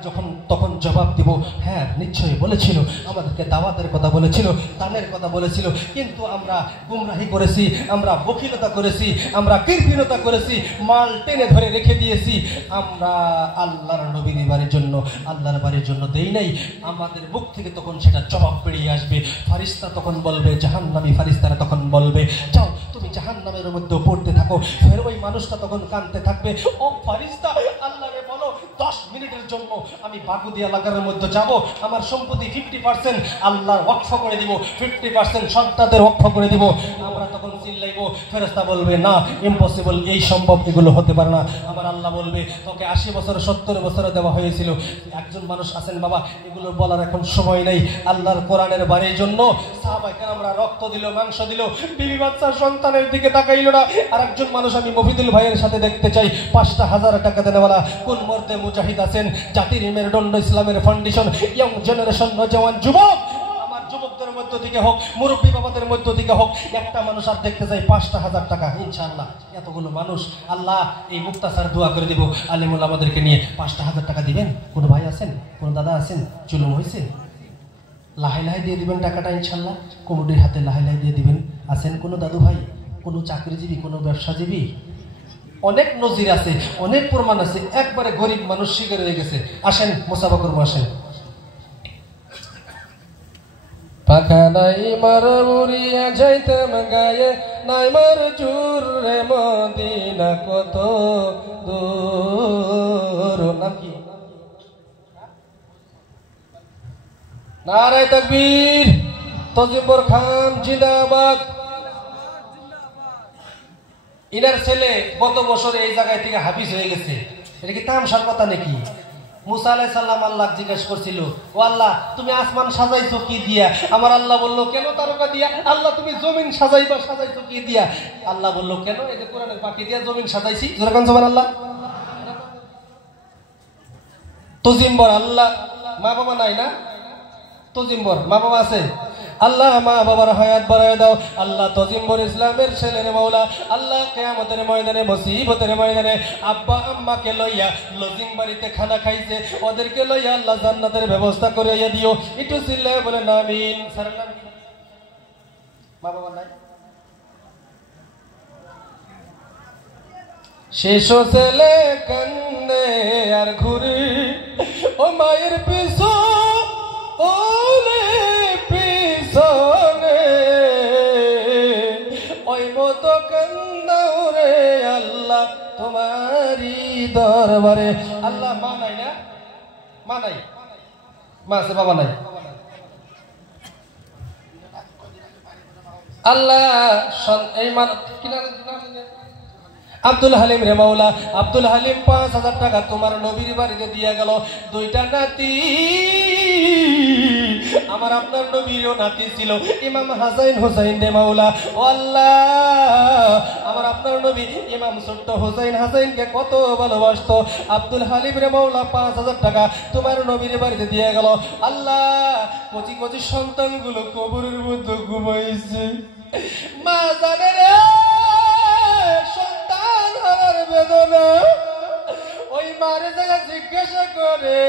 তখন জবাব দিব, হ্যাঁ নিশ্চয়ই বলেছিল, আমাদেরকে দাওয়াতের কথা বলেছিল, দানের কথা বলেছিল, কিন্তু আমরা গুমরাহি করেছি, আমরা বখিলতা করেছি, আমরা কৃপণতা করেছি, মাল টেনে ধরে রেখে দিয়েছি, আমরা আল্লাহর নবীর বাড়ির জন্য, আল্লাহর বাড়ির জন্য দেই নাই। আমাদের মুখ থেকে তখন সেটা জবাব বেরিয়ে আসবে। ফারিস্তা তখন বলবে, জাহান্নামী ফারিস্তারা তখন বলবে, যাও তুমি জাহান্নামের মধ্যে পড়তে থাকো। ফের ওই মানুষটা তখন কাঁদতে থাকবে, ও ফারিস্তা, আল্লাহরে বলো 10 মিনিটের জন্য আমি বাগুদি এলাকার মধ্যে যাব, আমার সম্পত্তি 50% আল্লাহর ওয়াকফ করে দিব, 50% সন্তানদের ওয়াকফ করে দিব। আমরা তখন চিল্লাইবো, ফেরেশতা বলবে, না ইম্পসিবল, এই সম্ভব, এগুলো হতে পারে না। আমার আল্লাহ বলবে, তোকে 80 বছর 70 বছরে দেওয়া হয়েছিল। একজন মানুষ আছেন বাবা, এগুলো বলার এখন সময় নেই। আল্লাহর কোরআনের বাড়ির জন্য সাহাবায়ে কেরামরা রক্ত দিল, মাংস দিল, বিবি বাচ্চা সন্তানের দিকে তাকাইল না। আর একজন মানুষ আমি মফিদুল ভাইয়ের সাথে দেখতে চাই, 5,000 টাকা দেনেওয়ালা কোন মর্দে মুজাহিদ আছেন? জাতির মেরুদণ্ড, ইসলামের ফাউন্ডেশন, ইয়ং জেনারেশন, নওজওয়ান যুবক, আমার যুবকদের মধ্য থেকে হোক, মুরব্বী বাবাদের মধ্য থেকে হোক, একটা মানুষ আর দেখতে চাই 5,000 টাকা ইনশাআল্লাহ। এতগুলো মানুষ, আল্লাহ এই মুক্তাসার দোয়া করে দিব, আলেমুল আমাদেরকে নিয়ে 5,000 টাকা দিবেন। কোনো ভাই আছেন, কোনো দাদা আছেন, চুলুম হয়েছে? লাহে লাহে দিয়ে দিবেন টাকাটা ইনশাল্লাহ, কমিটির হাতে লাহে লাহে দিয়ে দিবেন। আছেন কোনো দাদু ভাই, কোনো চাকরিজীবী, কোনো ব্যবসাজীবী? অনেক নজির আছে, অনেক প্রমাণ আছে, একবারে গরিব মানুষ শিকার হয়ে গেছে। আসেন মুসাফা করবো, আসেন। পাখা নাই মার উড়িয়া যাইতাম গায়ে, নাই মার জুর রে মদিনা কত দূর। নাম কি? নারে তাকবীর, তজিবর খান জিন্দাবাদ। ইনার ছেলে গত বছর এই জায়গায় থেকে হাফিজ হয়ে গেছে। এটা কি তামসার কথা নাকি? মুসা আলাইহিস সালাম আল্লাহ জিজ্ঞাসা করছিল, ও আল্লাহ তুমি আসমান সাজাইছো কি দিয়া? আমার আল্লাহ বললো, কেন তারকা দিয়া? আল্লাহ তুমি জমিন সাজাইছো কি দিয়া? আল্লাহ বললো, কেন? এই যে কোরআনের বাকি দিয়া জমিন সাজাইছি। যেরকম সুবহানাল্লাহ। তজিম্বর আল্লাহ, মা বাবা নাই না? তজিম্বর মা বাবা আছে? আল্লাহ মা বাবার হায়াত বাড়ায় দাও। আল্লাহ তজিম্বর ইসলামের ছেলের মাওলা, আল্লাহ কিয়ামতের ময়দানে, মুসিবতের ময়দানে আব্বা আম্মাকে লইয়া লজিং বাড়িতে খানা খাইছে, ওদেরকে লইয়া আল্লাহ জান্নাতের ব্যবস্থা করে দিও। একটু চিল্লায় বলে আমিন। স্যারের নাম কি? মা বাবা নাই? শেষ ছেলে কান্দে আর ঘুরি, ও মায়ের পিছু ওলে পিছনে, ওই মতো কান্দাও রে আল্লাহ তোমারি দরবারে। আল্লাহ মা নাই না? মা নাই? মা আছে, বাবা নাই? আল্লাহ এই মান কিনা আব্দুল হালিম রে মাওলা, আব্দুল হালিম 5,000 টাকা তোমার নবীর বাড়িতে দিয়ে গেল। দুইটা নাতি, আমার আপনার নবীরও নাতি ছিল ইমাম হাসান হোসেন রে মাওলা। ও আল্লাহ, আমার আপনার নবী ইমাম ছোট্ট হোসেন হাসানকে কত ভালোবাসতো। আব্দুল হালিম রে মাওলা 5,000 টাকা তোমার নবীর বাড়িতে দিয়ে গেল। আল্লাহ, কচি কচি সন্তানগুলো কবরের মধ্যে ঘুমাইছে। মা জানে রে সন্তান হারার বেদনা, ওই মার জায়গা জিজ্ঞাসা করে,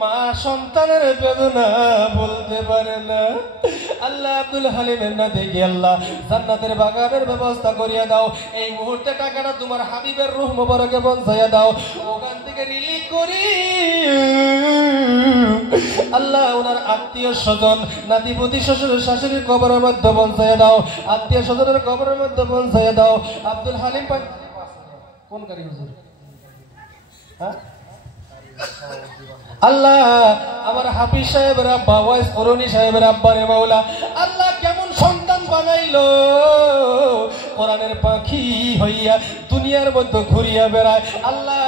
মা সন্তানের বেদনা বলতে পারে না। আল্লাহ, আব্দুল হালিমের না দেখি আল্লাহ জান্নাতের বাগানের ব্যবস্থা করিয়া দাও। এই মুহূর্তে টাকাটা তোমার হাবিবের রূহ মোবারকে পৌঁছাইয়া দাও। ওখান থেকে রিলিজ করি আল্লাহ ওনার আত্মীয় স্বজন, নাতিপুতি, শ্বশুর শাশুড়ির কবরের মধ্যে পৌঁছাইয়া দাও। আত্মীয় স্বজনের কবরের মধ্যে পৌঁছাইয়া দাও। আব্দুল হালিম কোন গাড়ি হুজুর? হ্যাঁ আল্লাহ, আমার হাফিজ সাহেবের আব্বা, ওয়াইস করণী সাহেবের আব্বা রে মাওলা, আল্লাহ কেমন সন্তান বানাইলো, কোরআনের পাখি হইয়া দুনিয়ার মধ্যে ঘুরিয়া বেড়ায়। আল্লাহ,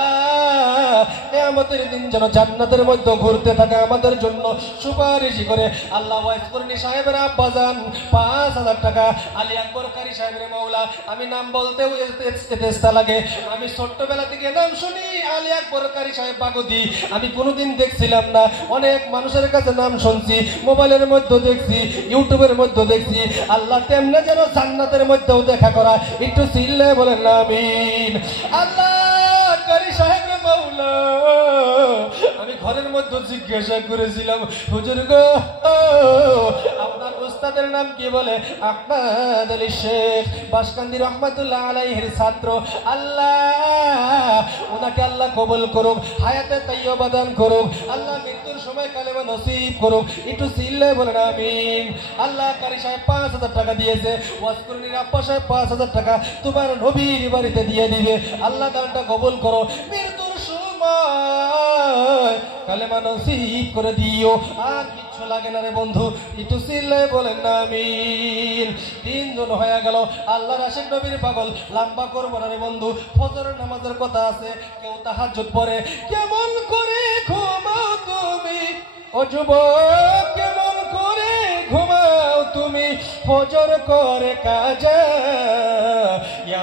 কিয়ামতের দিন যেন জান্নাতের মধ্যে ঘুরতে থাকে, আমাদের জন্য সুপারিশ করে। আল্লাহ, ওয়াইস করণী সাহেবের আব্বা যান 5,000 টাকা। আলী আকবর কারি সাহেবের মাওলা, আমি নাম বলতেও তেস্তা লাগে। আমি ছোট্টবেলা থেকে নাম শুনি আলী আকবর কারি সাহেব বাগদি, আমি কোনোদিন দেখছিলাম না। অনেক মানুষের কাছে নাম শুনছি, মোবাইলের মধ্যে দেখছি, ইউটিউবের মধ্যে দেখছি। আল্লাহ, তেমনি যেন জান্নাতের মধ্যেও দেখা করা। একটু চিল্লে বলেন আমিন। আল্লাহ, কারি সাহেব মাওলা, আমি ঘরের মধ্যে জিজ্ঞাসা করেছিলাম, হুজুর গো আপনার উস্তাদের নাম কি? বলে আহমদ আলী শেখ বাসকান্দি রহমাতুল্লাহ আলাইহির ছাত্র। আল্লাহ, ওনাকে আল্লাহ কবুল করুক, হায়াতে তাইয়্যিবা দান করুক, আল্লাহ মৃত্যুর সময় কালেমা নসিব করুক। একটু চিল্লে বলেন আমিন। আল্লাহ, কারি সাহেব 5,000 টাকা দিয়েছে, ওয়াজ করণীর আব্বা সাহেব 5,000 টাকা তোমার নবীর বাড়িতে দিয়ে দিবে। আল্লাহ দানটা কবুল করো, মৃত্যুর সময় কালেমা নসিব করে দিও। আর কিচ্ছু লাগে না রে বন্ধু, একটু চিল্লে বলেন না আমিন। 3 জন হয়ে গেল। আল্লাহর আশিক নবীর পাগল, লম্বা করবো না রে বন্ধু। ফজরের নামাজের কথা আছে, কেউ তাহাজ্জুদ পড়ে। কেমন করে ঘুমাও তুমি ও যুবক, কেমন করে ঘুমাও তুমি ফজর করে কাজা,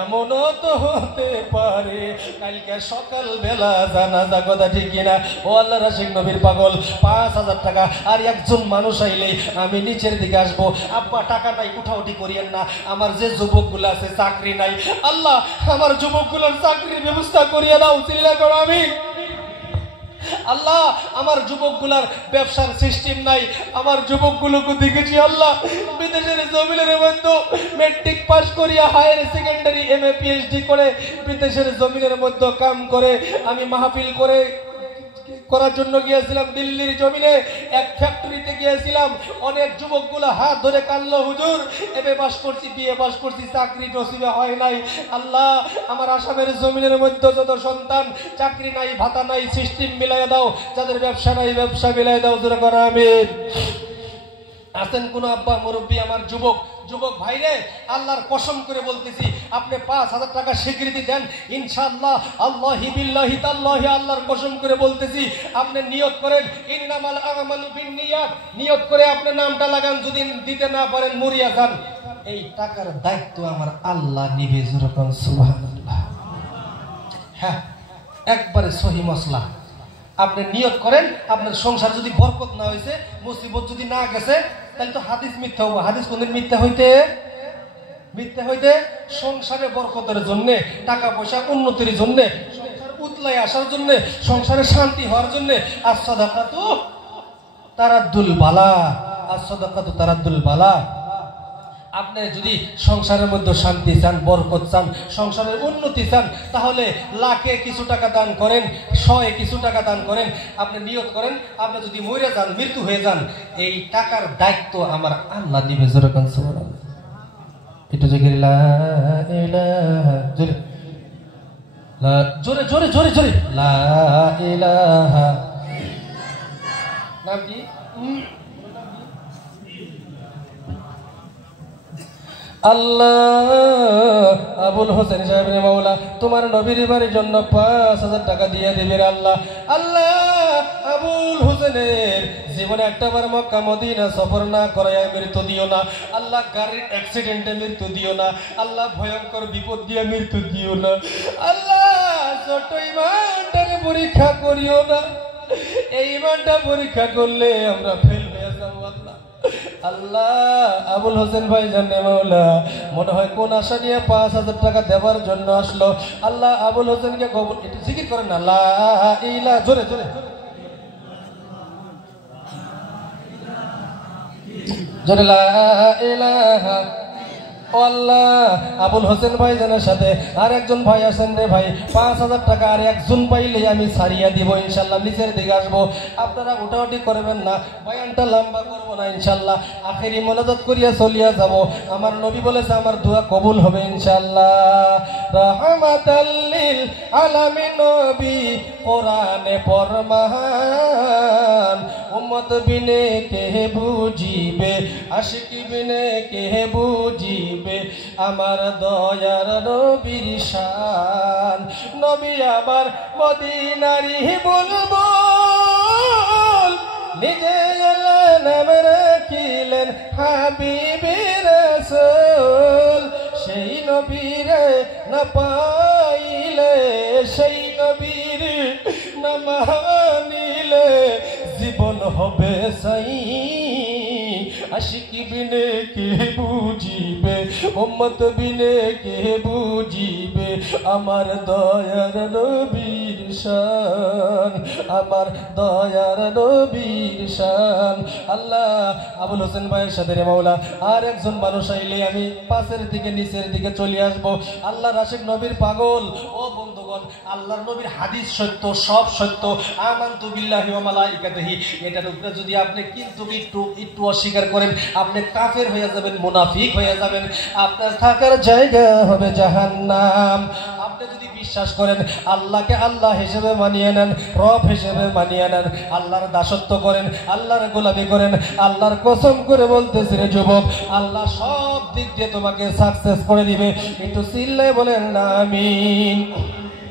এমনও তো হতে পারে কালকে সকাল বেলা জানাজা। কথা ঠিক কিনা? ও আল্লাহর আশিক নবীর পাগল, 5,000 টাকা। আর একজন মানুষ আইলেই আমি নিচের দিকে আসবো। আব্বা টাকা নাই, উঠাউঠি করিয়েন না। আমার যে যুবকগুলো আছে চাকরি নাই, আল্লাহ আমার যুবকগুলোর চাকরির ব্যবস্থা করিয়ে দাও। চিল্লা করো আমিন। আল্লাহ, আমার যুবকগুলার ব্যবসার সিস্টেম নাই। আমার যুবকগুলোকে দেখেছি আল্লাহ বিদেশের জমিনের মধ্যে মেট্রিক পাস করিয়া হায়ার সেকেন্ডারি MA PhD করে বিদেশের জমিনের মধ্যে কাম করে। আমি মাহফিল করার জন্য গিয়েছিলাম দিল্লির জমিনে, এক ফ্যাক্টরিতে গিয়েছিলাম। অনেক যুবকগুলো হাত ধরে কানলো, হুজুর MA পাস করছি, BA পাস করছি, চাকরি নসিবে হয় নাই। আল্লাহ, আমার আসামের জমিনের মধ্যে যত সন্তান চাকরি নাই, ভাতা নাই, সিস্টেম মিলাই দাও। যাদের ব্যবসা নাই, ব্যবসা মিলাই দাও। জোরে করো আমিন। আছেন কোন আব্বা মুরব্বী আমার যুবক ভাইরে, আল্লাহর কসম করে বলতেছি, আপনি 5,000 টাকা স্বীকৃতি দেন ইনশাআল্লাহ। আল্লাহি বিল্লাহি তাল্লাহি, আল্লাহর কসম করে বলতেছি, আপনি নিয়ত করেন ইন্নামাল আমালু বিন্নিয়াত, নিয়ত করে আপনি নামটা লাগান। যদি দিতে না পারেন মরিয়া যান। এই টাকার দায়িত্ব আমার আল্লাহ নিবে। যেরকম সুবহানাল্লাহ। হ্যাঁ, একবারে সহি মসলা। আপনি নিয়ত করেন, আপনার সংসার যদি বরকত না হয়েছে, মুসিবত যদি না গেছে, তাহলে তো হাদিস মিথ্যা হবো। হাদিস কোনদিন মিথ্যা হইতে সংসারে বরকতের জন্য, টাকা পয়সা উন্নতির জন্য, সংসার উতলাই আসার জন্য, সংসারে শান্তি হওয়ার জন্য। as-সাদাকাতু তারাদ্দুল বালা, as-সাদাকাতু তারাদ্দুল বালা। আপনি যদি সংসারের মধ্যে শান্তি চান, বরকত চান, সংসারের উন্নতি চান, তাহলে লাখে কিছু টাকা দান করেন, 100-এ কিছু টাকা দান করেন। আপনি নিয়ত করেন, আপনি যদি মরে যান, মৃত্যু হয়ে যান, এই টাকার দায়িত্ব আমার আল্লাহ নিবে। যেরকম সুবহানাল্লাহ। একটু লা ইলাহা, জোরে জোরে জোরে জোরে লা ইলাহা। নাম কি? আল্লাহ আবুল হোসেন সাহেবের মাওলা তোমার নবীর বাড়ির জন্য 5,000 টাকা দিয়ে দিবেন আল্লাহ। আল্লাহ আবুল হোসেনের জীবনে একটাবার মক্কা মদিনা সফর না করায় মৃত্যু দিও না আল্লাহ, গাড়ির অ্যাক্সিডেন্টে মৃত্যু দিও না আল্লাহ, ভয়ঙ্কর বিপদ দিয়ে মৃত্যু দিও না আল্লাহ, ছোট ইমানটাকে পরীক্ষা করিও না, এই ইমানটা পরীক্ষা করলে আমরা ফেল হয়ে যাবো আল্লাহ। আল্লাহ আবুল হোসেন ভাই জানে মাওলা মনে হয় কোন আশা নিয়ে 5,000 টাকা দেওয়ার জন্য আসলো। আল্লাহ আবুল হোসেনকে কবুল, একটু জিকির করেন না লা ইলাহা, জোরে জোরে জোরে লা ইলাহা। ও আল্লাহ আবুল হোসেন ভাই জানার সাথে আর একজন ভাই আছেন রে ভাই, 5,000 টাকা আর একজন পাইলে আমি ছাড়িয়া দিব ইনশাল্লাহ, নিচের দিকে আসবো, আপনারা উঠাউটি করবেন না, বয়ানটা লম্বা করবো না ইনশাল্লাহ, আখেরি মোনাজাত করিয়া চলিয়া যাব। আমার নবী বলেছে আমার দোয়া কবুল হবে ইনশাল্লাহ। রাহমাতাল লিল আলামিন নবী কোরআনে ফরমান, উম্মত বিনে কে বুঝিবে, আশিক বিনে কে বুঝিবে আমার দয়ার নবীর শান। নবী আবার মদিনারি বুলবুল, নিজে নাম রাখিলেন হাবিবি রাসূল। সেই নবীরে না পাইলে, সেই নবীর না মানিলে জীবন হবে সাই, আশিক বিনে কে বুঝিবে, উম্মত বিনে কে বুঝিবে আমার দয়ার নবীর শান, আমার দয়ার নবীর শান। আল্লাহ আবুল হোসেন ভাইয়ের সাথে রে মাওলা আর একজন মানুষ আইলে আমি পাশের দিকে নিচের দিকে চলে আসবো। আল্লাহর আশিক নবীর পাগল। ও বন্ধুগণ, আল্লাহর নবীর হাদিস সত্য, সব সত্য, আমানতু বিল্লাহি ওয়া মালাইকাতিহি, এটার উপরে যদি আপনি কিন্তু একটু অস্বীকার করেন আপনি কাফের হয়ে যাবেন, মুনাফিক হয়ে যাবেন, আপনার থাকার জায়গা হবে জাহান্নাম। আপনি যদি বিশ্বাস করেন আল্লাহকে আল্লাহ হিসেবে মানিয়ে নেন, রব হিসেবে মানিয়ে নেন, আল্লাহর দাসত্ব করেন, আল্লাহর গোলামি করেন, আল্লাহর কসম করে বলতেছি রে যুবক, আল্লাহ সব দিক দিয়ে তোমাকে সাকসেস করে দিবে। একটু চিল্লায় বলেন না আমিন।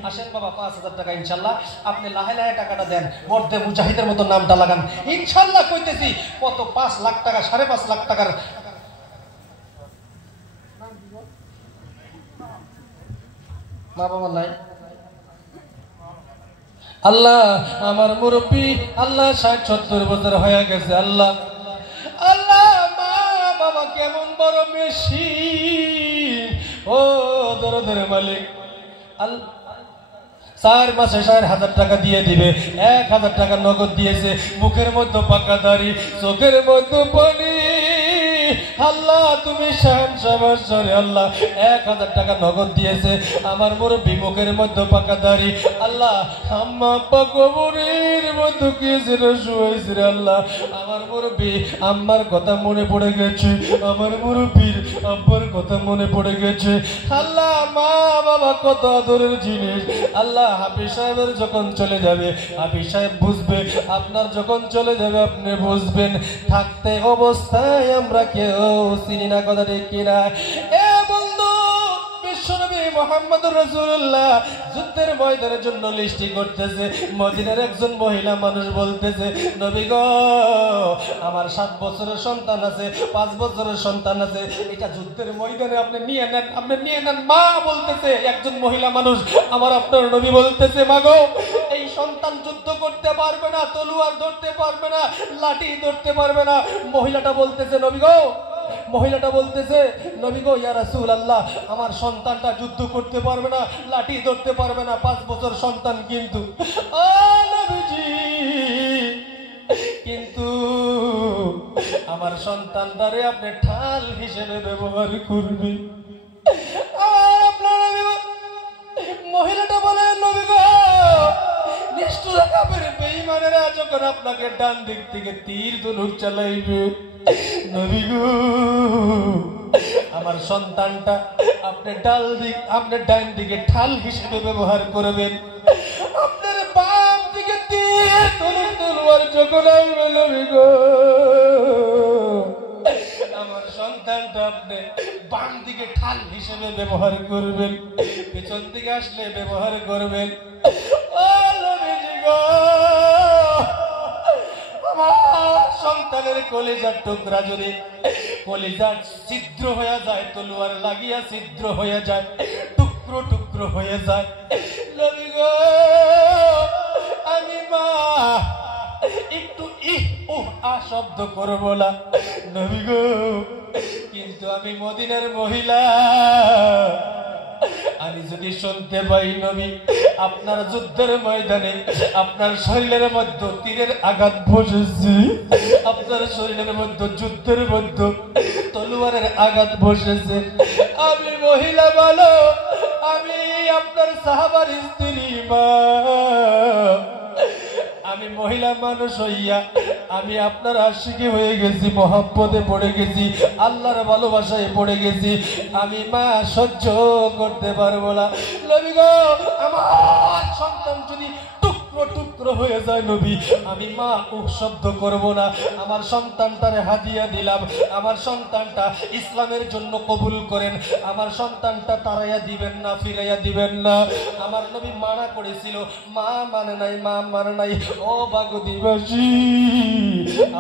আসেন বাবা 5,000 টাকা ইনশাল্লাহ আপনি লাহে লাহে টাকাটা দেন, মর্দে মুজাহিদের মতো নামটা লাগান ইনশাল্লাহ, কইতেছি কত 5 লাখ টাকা, 5.5 লাখ টাকার মা বাবা নাই। আল্লাহ আমার মুরব্বী আল্লাহ 60-70 বছর হয়ে গেছে, আল্লাহ আল্লাহ মা বাবা কেমন বড় মেশিন, ও দরদের মালিক। আল্লাহ 4 মাসে 4,000 টাকা দিয়ে দিবে, 1,000 টাকা নগদ দিয়েছে, মুখের মধ্যে পাকা দাড়ি, চোখের মধ্যে পানি। আল্লাহ তুমি শান শাবাশরে, আল্লাহ 1,000 টাকা নগদ দিয়েছে, আমার মুরব্বি মুখের মধ্যে পাকা দাড়ি। আল্লাহ আম্মা আব্বা কবরের মধ্যে কি ছিল শুয়েছে, আল্লাহ আমার মুরব্বি আম্মার কথা মনে পড়ে গেছে, আমার মুরব্বির আব্বার কথা মনে পড়ে গেছে। আল্লাহ মা বাবা কত আদরের জিনিস। আল্লাহ হাফিজ সাহেবের যখন চলে যাবে হাফিজ সাহেব বুঝবে, আপনার যখন চলে যাবে আপনি বুঝবেন। থাকতে অবস্থায় আমরা কেউ চিনি না, কথা ঠিক কিনা? এ বন্ধু, বিশ্বনবী মুহাম্মদুর রাসূলুল্লাহ যুদ্ধের ময়দানের জন্য লিস্টি করতেছে, মদিনার একজন মহিলা মানুষ বলতেছে, নবী গো আমার 7 বছরের সন্তান আছে, 5 বছরের সন্তান আছে, এটা যুদ্ধের ময়দানে আপনি নিয়ে নেন, আপনি নিয়ে নেন। মা বলতেছে, একজন মহিলা মানুষ আমার আপনার নবী বলতেছে, মা গো এই সন্তান যুদ্ধ করতে পারবে না, তলোয়ার ধরতে পারবে না, লাঠি ধরতে পারবে না। মহিলাটা বলতেছে, নবী গো, মহিলাটা বলতেছে, নবী গো ইয়া রাসূলুল্লাহ আমার সন্তানটা যুদ্ধ করতে পারবে না, লাঠি ধরতে পারবে না, 5 বছর সন্তান, কিন্তু ও নবীজি কিন্তু আমার সন্তানটারে আপনি ঢাল হিসেবে ব্যবহার করবেন। মহিলাটা বলে, নবী গো নিষ্ঠুর কাফের বেঈমানেরা যখন আপনাকে ডান দিক থেকে তীর ধনুক চালাইবে, নবী গো আমার সন্তানটা আপনি ডান দিকে ঢাল হিসেবে ব্যবহার করবেন, আপনার বাম দিকে তীর ধনুক তলোয়ার যখন আসবে, নবী গো আমার সন্তান সন্তানটা আপনি বাম দিকে ঠাল হিসেবে ব্যবহার করবেন, পেছন দিকে আসলে ব্যবহার করবেন। আমার সন্তানের কলিজার টুকরা যদি কলিজার ছিদ্র হয়ে যায়, তলোয়ার লাগিয়া ছিদ্র হয়ে যায়, টুকরো টুকরো হয়ে যায়, নবী গো আমি মা একটু শব্দ করবো না নবী গো, কিন্তু আমি মদিনার মহিলা, আমি যদি শুনতে পাই নবী আপনার যুদ্ধের ময়দানে আপনার শরীরের মধ্যে তীরের আঘাত বসেছে, আপনার শরীরের মধ্যে যুদ্ধের মধ্যে তলোয়ারের আঘাত বসেছে, আমি মহিলা বলো, আমি আপনার সাহাবার স্ত্রী মা, আমি মহিলা মানুষ হইয়া আমি আপনার আশিকি হয়ে গেছি, মহব্বতে পড়ে গেছি, আল্লাহর ভালোবাসায় পড়ে গেছি, আমি মা সহ্য করতে পারবো না নবী গো। আমার সন্তান যদি টুকরো টুকরো হয়ে যায় নবী, আমি মা শব্দ করব না, আমার সন্তানটারে হাদিয়া দিলাম, আমার সন্তানটা ইসলামের জন্য কবুল করেন, আমার সন্তানটা তাড়াইয়া দিবেন না, ফিরাইয়া দিবেন না। আমার নবী মানা করেছিল, মা মানে নাই, মা মানে নাই। ও বাগদিবাসী,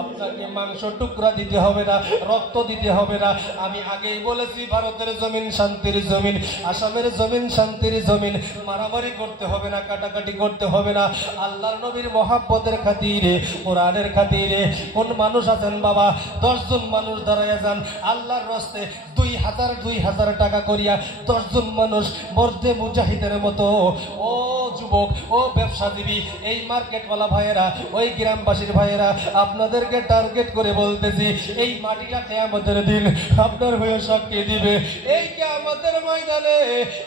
আপনাকে মাংস টুকরা দিতে হবে না, রক্ত দিতে হবে না। আমি আগেই বলেছি ভারতের জমিন শান্তির জমিন, আসামের জমিন শান্তির জমিন, মারামারি করতে হবে না, কাটাকাটি করতে হবে না। আল্লাহর নবীর মহাব্বতের খাতিরে, কোরআনের খাতিরে কোন মানুষ আছেন বাবা 10 জন মানুষ দাঁড়াইয়া যান আল্লাহর রাস্তায় 2000 টাকা করিয়া 10 জন মানুষ মর্দে মুজাহিদের মতো। ও যুবক, ও ব্যবসাজীবী, এই মার্কেটওয়ালা ভাইয়েরা, ওই গ্রামবাসীর ভাইয়েরা, আপনাদেরকে টার্গেট করে বলতেছি, এই মাটিটা কিয়ামতের দিন আপনার হয়ে সাক্ষী দিবে। এই কিয়ামতের ময়দানে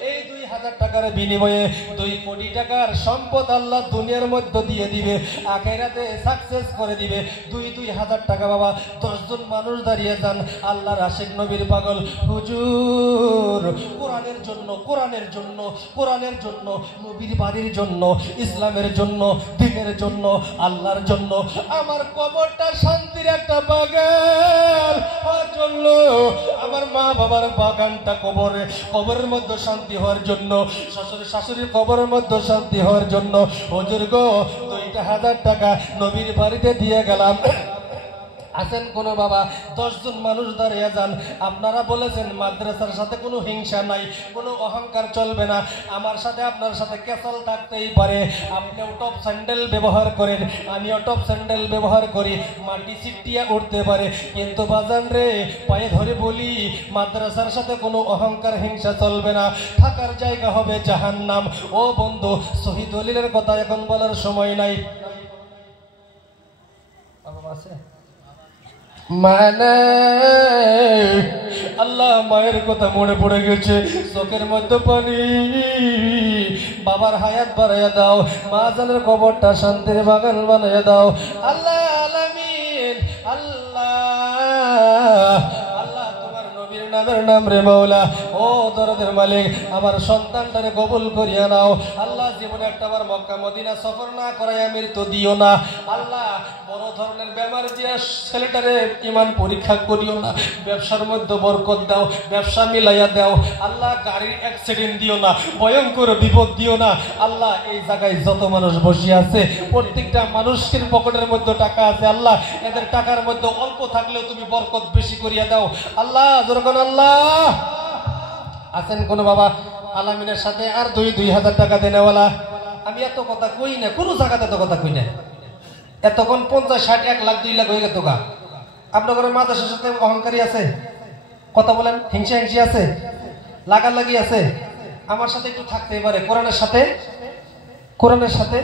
এই 2000 টাকার বিনিময়ে 2 কোটি টাকার সম্পদ আল্লাহ দুনিয়ার মধ্যে দিয়ে দিবে, আখিরাতে সাকসেস করে দিবে। 2000 টাকা বাবা, 10 জন মানুষ দাঁড়িয়ে যান, আল্লাহর আশিক নবীর পাগল হুজুর, কোরআনের জন্য, কোরআনের জন্য, কোরআনের জন্য, নবীর বাড়ির জন্য, ইসলামের জন্য, দ্বীনের জন্য, আল্লাহর জন্য আমার কবরটা শান্তির একটা বাগান হওয়ার জন্য, আমার মা বাবার বাগানটা কবরের মধ্যে শান্তি হওয়ার জন্য, শ্বশুর শাশুড়ির কবরের মধ্যে শান্তি হওয়ার জন্য হুজুর গো 2000 টাকা নবীর বাড়িতে দিয়ে গেলাম। আছেন কোন বাবা 10 জন মানুষ দাঁড়িয়ে যান। আপনারা বলেছেন মাদ্রাসার সাথে কোনো হিংসা নাই, কোনো অহংকার চলবে না, আমার সাথে আপনার সাথে কেসাল থাকতেই পারে। আপনিও টপ স্যান্ডেল ব্যবহার করেন, আমিও টপ স্যান্ডেল ব্যবহার করি, মাটি ছিটিয়ে উঠতে পারে, কিন্তু বাজান রে পায়ে ধরে বলি মাদ্রাসার সাথে কোনো অহংকার হিংসা চলবে না, থাকার জায়গা হবে জাহান্নাম। ও বন্ধু, শহীদ দলিলের কথা এখন বলার সময় নাই। আছে মানে আল্লাহ মায়ের কথা মনে পড়ে গেছে, চোখের মধ্যে পানি। বাবার হায়াত বাড়াইয়া দাও, মা জানের কবরটা শান্তির বাগান বানাইয়া দাও। আল্লাহ আলামিন, আল্লাহ আল্লাহ তোমার নবীর নামের নাম রে মাওলা। ও দরদের মালিক, আমার সন্তানটারে কবুল করিয়া নাও আল্লাহ। জীবনে একটা বার মক্কা মদিনা সফর না করাইয়া মৃত্যু দিও না আল্লাহ। বড় ধরনের বেমার দিয়া ছেলেটারে ইমান পরীক্ষা করিও না। ব্যবসার মধ্যে বরকত দাও, ব্যবসা মিলাইয়া দাও আল্লাহ। গাড়ির অ্যাক্সিডেন্ট দিও না, ভয়ঙ্কর বিপদ দিও না আল্লাহ। এই জায়গায় যত মানুষ বসে আছে প্রত্যেকটা মানুষের পকেটের মধ্যে টাকা আছে আল্লাহ, এদের টাকার মধ্যে অল্প থাকলেও তুমি বরকত বেশি করিয়া দাও আল্লাহ। যখন আল্লাহ আছেন কোন বাবা আলামিনের সাথে আর 2000 টাকা দেনেওয়ালা, আমি এত কথা কই না, কোন জায়গাতে এত কথা কই না। এতক্ষণ 50, 60, 1 লাখ 2 লাখ হয়ে গেত গা। আপনার মাদ্রাসার সাথে অহংকারী আছে, কথা বলেন, হিংসা হিংসি আছে, লাগালাগি আছে। আমার সাথে একটু থাকতেই পারে, কোরআনের সাথে, কোরআনের সাথে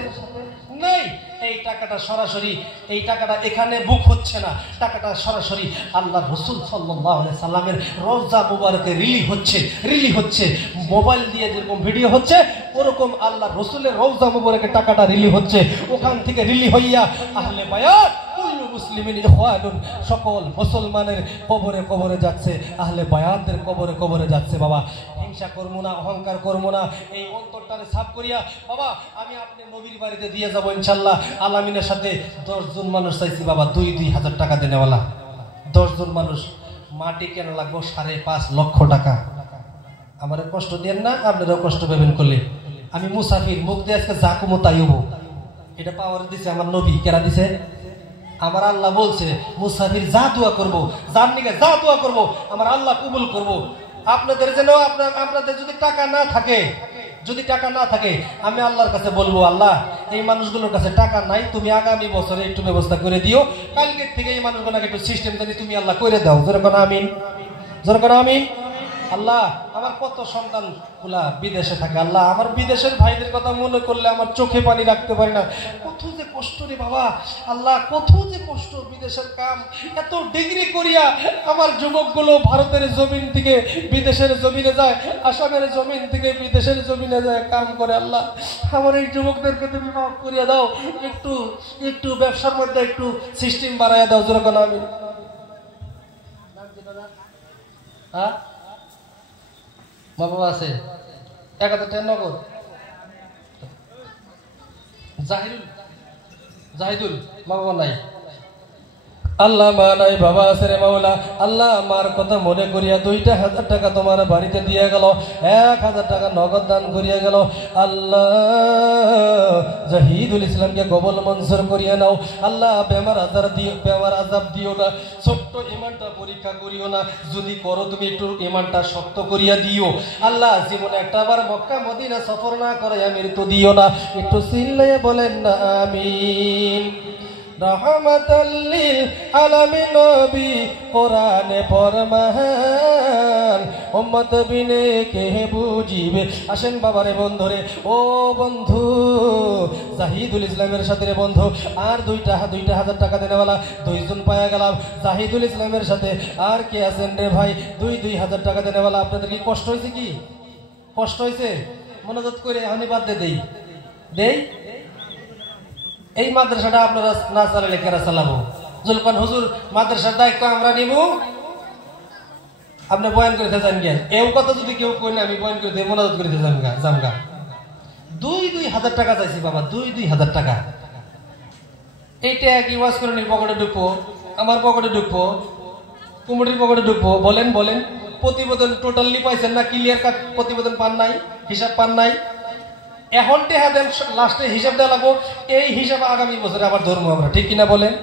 নেই। এই টাকাটা সরাসরি, এই টাকাটা এখানে বুক হচ্ছে না, টাকাটা সরাসরি আল্লাহ রসুল সাল্লাল্লাহু আলাইহি সাল্লামের রওজা মুবারকে রিলি হচ্ছে। মোবাইল দিয়ে যেরকম ভিডিও হচ্ছে ওরকম আল্লাহ রসুলের রওজা মুবারকে টাকাটা রিলি হচ্ছে। ওখান থেকে রিলি হইয়া আহলে বায়াত কুল্লু মুসলিমিন ইখওয়ানুন, সকল মুসলমানের কবরে কবরে যাচ্ছে, আহলে বায়াতদের কবরে কবরে যাচ্ছে। বাবা হিংসা করবো না, অহংকার করবো না, এই অন্তরটারে সাফ করিয়া বাবা আমি আপনি নবীর বাড়িতে দিয়ে যাবো ইনশাল্লাহ। আলামিনের সাথে 10 জন মানুষ চাইছি বাবা, 2000 টাকা দেনেওয়ালা 10 জন মানুষ। মাটি কেন লাগবো 5.5 লক্ষ টাকা। আমার কষ্ট দেন না, আপনারাও কষ্ট পাবেন করলে। আমি মুসাফির, মুখ দিয়ে আজকে যা কমো তাই হবো। এটা পাওয়ার দিছে আমার নবী। কেরা দিছে? আমার আল্লাহ বলছে মুসাফির যা দোয়া করবো, যার নিকে যা দোয়া করবো আমার আল্লাহ কবুল করবো। আপনাদের যেন আপনাদের যদি টাকা না থাকে, আমি আল্লাহর কাছে বলবো, আল্লাহ এই মানুষগুলোর কাছে টাকা নাই, তুমি আগামী বছরে একটু ব্যবস্থা করে দিও। কালকের থেকে এই মানুষগুলোকে একটু সিস্টেম জানি তুমি আল্লাহ করে দাও। যেরকম আমিন, যেরকম আমিন। আল্লাহ আমার কত সন্তান গুলা বিদেশে থাকে, আল্লাহ আমার বিদেশের ভাইদের কথা মনে করলে আমার চোখে পানি রাখতে পারি না। কত যে কষ্ট রে বাবা, আল্লাহ কত যে কষ্ট। বিদেশের কাম এত ডিগ্রি করিয়া আমার যুবকগুলো ভারতের জমিন থেকে বিদেশের জমিনে যায়, আসামের জমিন থেকে বিদেশের জমিনে যায় কাম করে। আল্লাহ আমার এই যুবকদেরকে তুমি মাফ করিয়া দাও, একটু ব্যবসার মধ্যে একটু সিস্টেম বাড়াইয়া দাও। যেরকম আমি হ্যাঁ মা বাবা আছে 1000 টাকা নগদ। জাহিদুল মা বাবা নাই, আল্লাহ মা নাই বাবা আছে রে মাওলা। আল্লাহ মার কথা মনে করিয়া 2,000 টাকা তোমার বাড়িতে দিয়ে গেল, 1000 টাকা নগদ দান করিয়া গেল। আল্লাহ জাহিদুল ইসলামকে কবুল মঞ্জুর করিয়া নাও। আল্লাহ বেমার আজাব দিও না, ছোট্ট ইমানটা পরীক্ষা করিও না। যদি করো তুমি একটু ইমানটা শক্ত করিয়া দিও। আল্লাহ জীবনে একটাবার মক্কা মদিনা সফর না করাইয়া মৃত্যু দিও না। একটু চিল্লাইয়া বলেন না আমিন। রহমাতাল লিল আলামিন নবী কোরআনে ফরমান, উম্মত বিনে কে বুঝিবে। আসেন বাবারে বন্ধুরে, ও বন্ধু জাহিদুল ইসলামের সাথে রে বন্ধু আর 2,000 টাকা দেনেওয়ালা 2 জন পাওয়া গেলাম। জাহিদুল ইসলামের সাথে আর কে আছেন রে ভাই? 2,000 টাকা দেনেওয়ালা। আপনাদের কি কষ্ট হয়েছে? কি কষ্ট হয়েছে? মনোযোগ করে আমি বাদ দেই। এই মাদ্রাসাটা আপনারা না চালালে কেরা চালাবো? জুলকান হুজুর মাদ্রাসার দায়িত্ব আমরা নিব, আপনি বয়ান করে যান গিয়া। এও কথা যদি কেউ কই না আমি বয়ান করে দেব, মনোযোগ করে জামগা। 2,000 টাকা চাইছি বাবা, 2,000 টাকা। এইটা কি ওয়াজ করে নি পকেটে ঢুকবো, আমার পকেটে ঢুকবো, কুমুটির পকেটে ঢুকবো? বলেন প্রতিবেদন টোটালি পাইছেন না? ক্লিয়ার কাট প্রতিবেদন পান নাই, হিসাব পান নাই। এখন টেহা দেন, লাস্টে হিসাব দেওয়া লাগবো। এই হিসাব আগামী বছরে আবার ধরবো আমরা, ঠিক কিনা বলেন?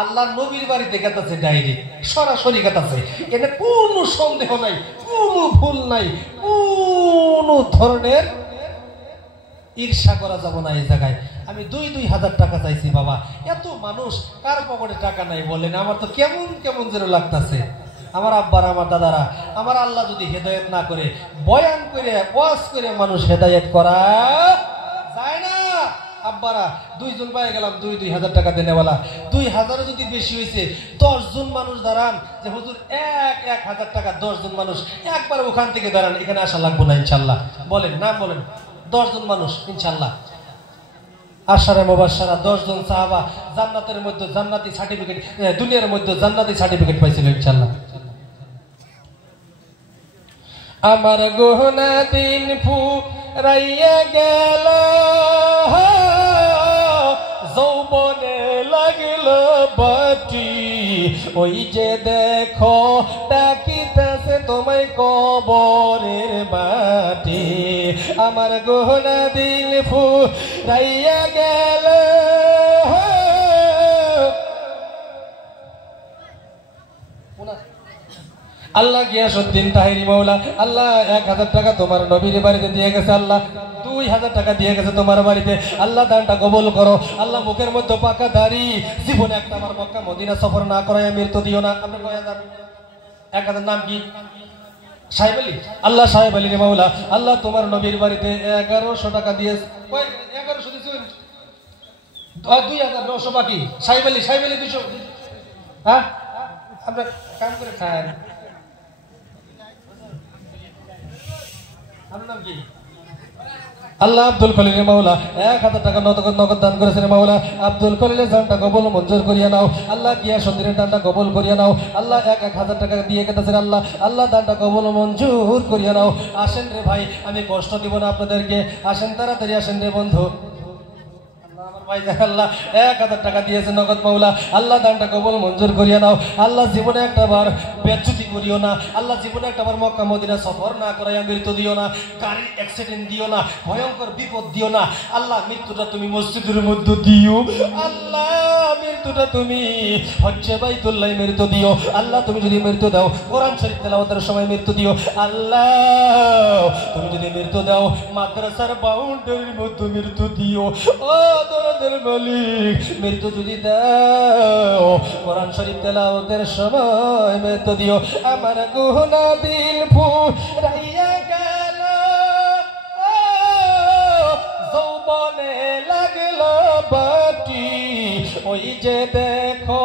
আল্লাহ নবীর বাড়িতে গেতাছে ডাইরেক্ট, সরাসরি গেতাছে। এতে কোনো সন্দেহ নাই, কোনো ভুল নাই, কোনো ধরনের ঈর্ষা করা যাবে না এই জায়গায়। আমি 2,000 টাকা চাইছি বাবা। এত মানুষ, কার পকেটে টাকা নাই বলেন? আমার তো কেমন যেন লাগতেছে। আমার আব্বারা, আমার দাদারা, আমার আল্লাহ যদি হেদায়েত না করে, বয়ান করে ওয়াজ করে মানুষ হেদায়েত করা যায় না। আব্বারা 2 জন পাই গেলাম, 2,000 টাকা দেনেওয়ালা। 2,000 যদি বেশি হয়েছে 10 জন মানুষ দাঁড়ান যে হুজুর 1,000 টাকা। 10 জন মানুষ একবার ওখান থেকে দাঁড়ান, এখানে আসা লাগবো না ইনশাল্লাহ। বলেন নাম বলেন, 10 জন মানুষ ইনশাল্লাহ। আশারে মুবাশশারা 10 জন সাহাবা জান্নাতের মধ্যে জান্নাতি সার্টিফিকেট, দুনিয়ার মধ্যে জান্নাতি সার্টিফিকেট পাইছিল ইনশাল্লাহ। আমার গহনা দিন ফুরাইয়া গেল, যৌবনে লাগল বাটি। ওই যে দেখো ডাকিতেছে তোমায় কবরের বাটি। আমার গহনা দিন ফুরাইয়া গেল, আল্লাহ গিয়াসউদ্দিন তাহেরি মাওলা আল্লাহ 1,000 টাকা তোমার নবীর বাড়িতে দিয়ে গেছে। আল্লাহ 2,000 টাকা দিয়ে গেছে তোমার বাড়িতে। আল্লাহ দানটা কবুল করো। আল্লাহ মুখের মধ্যে পাকা দাড়ি, জীবনে একটা আমার মক্কা মদিনা সফর না করায় মৃত্যু দিও না। আপনি কয়া যান 1,000 নাম কি? সাহেব আলী। আল্লাহ সাহেব আলী রে মাওলা আল্লাহ তোমার নবীর বাড়িতে 1,100 টাকা দিয়ে 1,100 দিয়েছেন, 2,900 বাকি। সাহেব আলী 200। হ্যাঁ আপনার কাম করে খান। আল্লাহ আব্দুল খলিলের মাওলা 1,000 টাকা নগদ দান করেছেন মাওলা। আব্দুল খলিলের দানটা কবুল মঞ্জুর করিয়া নাও। আল্লাহ গিয়াসউদ্দিনের দানটা কবুল করিয়া নাও। আল্লাহ 1,000 টাকা দিয়ে গেছেন। আল্লাহ দানটা কবুল মঞ্জুর করিয়া নাও। আসেন রে ভাই, আমি কষ্ট দিব না আপনাদেরকে। আসেন তাড়াতাড়ি আসেন রে বন্ধু। আল্লাহ আমার আল্লাহ 1000 টাকা দিয়েছে নগদ মাওলা, আল্লাহ দানটা কবুল মঞ্জুর করিয়া নাও। আল্লাহ জীবনে একটাবার বেজ্জতি করিও না, আল্লাহ জীবনে একটাবার মক্কা মদিনা সফর না করাইয়া মৃত্যু দিও না, গাড়ির অ্যাক্সিডেন্ট দিও না, ভয়ঙ্কর বিপদ দিও না। আল্লাহ মৃত্যুটা তুমি মসজিদের মধ্যে দিও, আল্লাহ মৃত্যুটা তুমি হচ্ছে বাইতুল্লাহ মৃত্যু দিও। আল্লাহ তুমি যদি মৃত্যু দাও কোরআন শরীফ তেলাওয়াতের সময় মৃত্যু দিও। আল্লাহ তুমি যদি মৃত্যু দাও মাদ্রাসার বাউন্ডারির মধ্যে মৃত্যু দিও। ও দরদের মালিক, মৃত্যু যদি দাও কোরআন শরীফ তেলাওয়াতের সময় মৃত্যু দিও। আমার গুনাহ দিল ফুরাইয়া গেল, যৌবনে লাগলো বাটি, ওই যে দেখো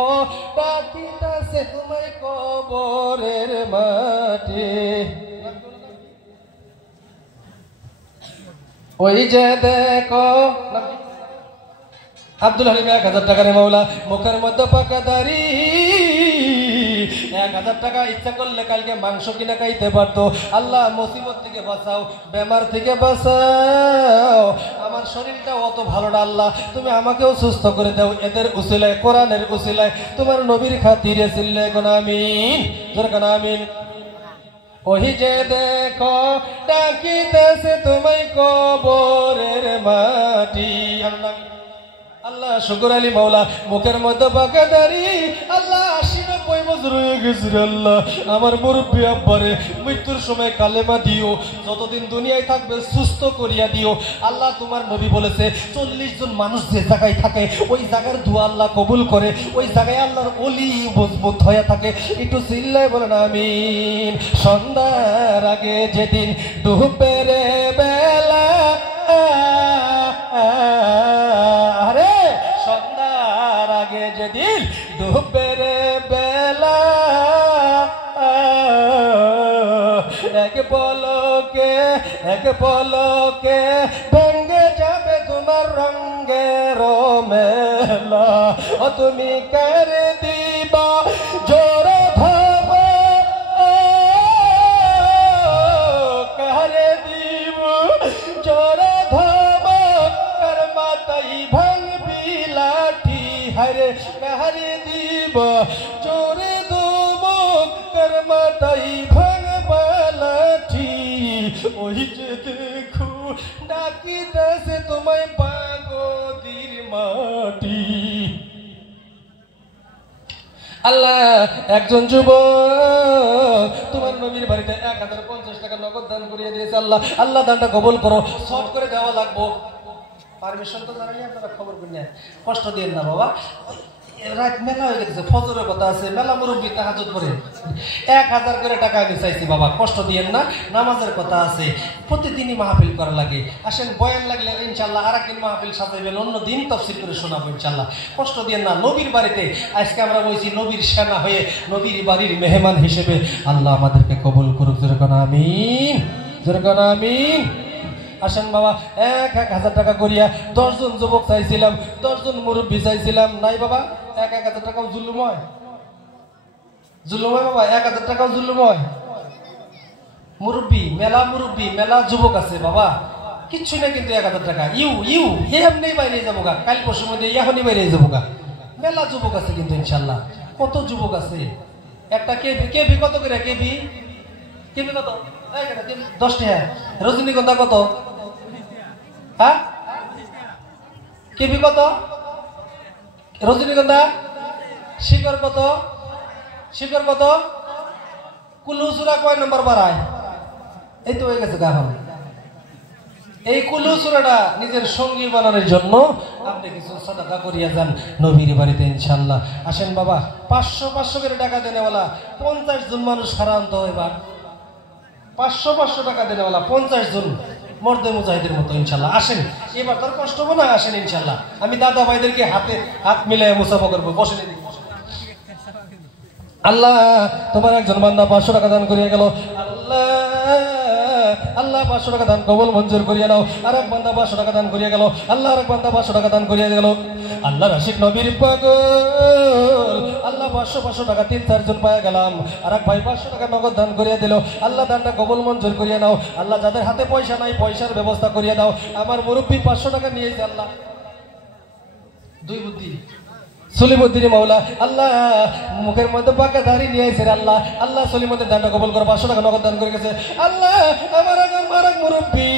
ডাকিতাছে তোমায় কবরের মাটি, ওই যে দেখো। আব্দুল হালিম 1000 টাকা রে মাওলা, মুখের মধ্যে পাকা দাড়ি, 1000 টাকা ইচ্ছা করলে কালকে মাংস কিনা খাইতে পারতো। আল্লাহ মুসিবত থেকে বাঁচাও, বেমার থেকে বাঁচাও। আমার শরীরটা অত ভালো না আল্লাহ, তুমি আমাকেও সুস্থ করে দাও এদের উসিলায়, কোরআনের উসিলায়, তোমার নবীর খাতিরে চিল্লায় কোন আমিন, জোরে কোন আমিন। ওই যে দেখো ডাকিতেছে তোমায় কবরের মাটি। আল্লাহ আল্লাহ শুকর আলী মাওলা, মুখের মধ্যে পাকা দাড়ি, আল্লাহ 80-90 বছর হয়ে গেছে আল্লাহ। আমার মুরব্বী আব্বারে মৃত্যুর সময় কালেমা দিও, যতদিন দুনিয়ায় থাকবে সুস্থ করিয়া দিও। আল্লাহ তোমার নবী বলেছে 40 জন মানুষ যে জায়গায় থাকে ওই জায়গার দোয়া আল্লাহ কবুল করে, ওই জায়গায় আল্লাহর ওলি মজবুত হয়ে থাকে। একটু চিল্লায় বলেন আমিন। সন্ধ্যার আগে যেদিন ডুবের বেলা, আরে সন্ধ্যার আগে যেদিন ডুবের বেলা, এক পলকে ভেঙ্গে যাবে তোমার রঙের মেলা। ও তুমি করে দিবা জোরে ধব, করে দিব জোরে ধব, কর মাতাই ভাঙবি লাঠি, হরে করে দিব জোরে ধব, কর মাতাই ভাঙবা লাঠি। ওই যে দেখো ডাকিতেছে তোমায় পাগদির মাটি। আল্লাহ একজন যুবক তোমার নবীর বাড়িতে 1050 টাকা নগদ দান করিয়ে দিয়েছে। আল্লাহ আল্লাহ দানটা কবুল করো, শর্ট করে দেওয়া লাগবো। পারমিশন তো জানানি, আপনারা খবর করি না, কষ্ট দিন না বাবা। রাত মেলা হয়ে গেছে, ফজরের কথা আছে, মেলা মুরব্বী তাহাজ্জুদ পড়ে 1000 করে টাকা আমি চাইছি বাবা, কষ্ট দিয়েন না। নামাজের কথা আছে, প্রতিদিনই মাহফিল করা লাগে। আসেন বয়ান লাগলে ইনশাল্লাহ আরেকদিন মাহফিল সাজাইবেন, অন্য দিন তফসিল করে শোনাবো ইনশাল্লাহ। কষ্ট দিয়েন না। নবীর বাড়িতে আজকে আমরা বলছি নবীর সেনা হয়ে, নবীর বাড়ির মেহমান হিসেবে আল্লাহ আমাদেরকে কবুল করুক, জোরে কোন আমিন, জোরে কোন আমিন। আসেন বাবা, 1000 টাকা করিয়া 10 জন যুবক চাইছিলাম, 10 জন মুরব্বী চাইছিলাম, নাই বাবা। 1000 টাকাও জুলুম হয়, জুলুম হয় বাবা, 1000 টাকাও জুলুম হয়। মুরব্বী মেলা যুবক আছে বাবা, কিচ্ছু না কিন্তু 1000 টাকা ইউ এমনি বাইরে যাবো গা, কাল পরশুর মধ্যে এখনই বাইরে যাবো গা। মেলা যুবক আছে কিন্তু ইনশাল্লাহ, কত যুবক আছে। একটা কেবি কত করে? কেবি কত? 10 টাকা। রজনীগন্ধা কত? হ্যাঁ কেবি কত? রজনীগন্ধা শিকড় কত? শিকড় কত? কুলুচুরা কয় নম্বর বাড়ায়? এই তো হয়ে গেছে এখন। এই কুলুচুরাটা নিজের সঙ্গী বানানোর জন্য আপনি কিছু সাদাকা করিয়া যান নবীর বাড়িতে ইনশাল্লাহ। আসেন বাবা, 500 করে টাকা দেনেওয়ালা 50 জন মানুষ হারান্ত। এবার 500 টাকা দেনেওয়ালা 50 জন মর্দে মুজাহিদের মতো ইনশাল্লাহ। আসেন, এবার তার কষ্ট হবে না। আসেন ইনশাল্লাহ, আমি দাদা ভাইদেরকে হাত মিলে মুসাফা করবো। বসেন এদিকে। আল্লাহ তোমার একজন বান্দা 500 টাকা দান করিয়া গেল। আল্লাহ 500 টাকা দান কবুল মঞ্জুর করিয়া নাও। আর এক বান্দা 500 টাকা দান করিয়া গেল। আল্লাহ আর এক বান্দা 500 টাকা দান করিয়া গেল। আল্লাহ রাশিদ নবীর পাগল, আল্লাহ 500 টাকা 3-4 জন পাওয়া গেলাম। আর এক ভাই 500 টাকা নগদ দান করিয়া দিল। আল্লাহ দানটা কবুল মঞ্জুর করিয়া নাও। আল্লাহ যাদের হাতে পয়সা নাই পয়সার ব্যবস্থা করিয়া দাও। আমার মুরব্বী 500 টাকা নিয়েছে। আল্লাহ দুই বুদ্ধি সলিমুদ্দিন মাওলা আল্লাহ মুখের মধ্যে পাকা দাড়ি নিয়ে এসে আল্লাহ আল্লাহ সলিমুদ্দিন দানটা কবুল করে 500 টাকা নগদ দান করে গেছে আল্লাহ আমার মারাক মুরব্বি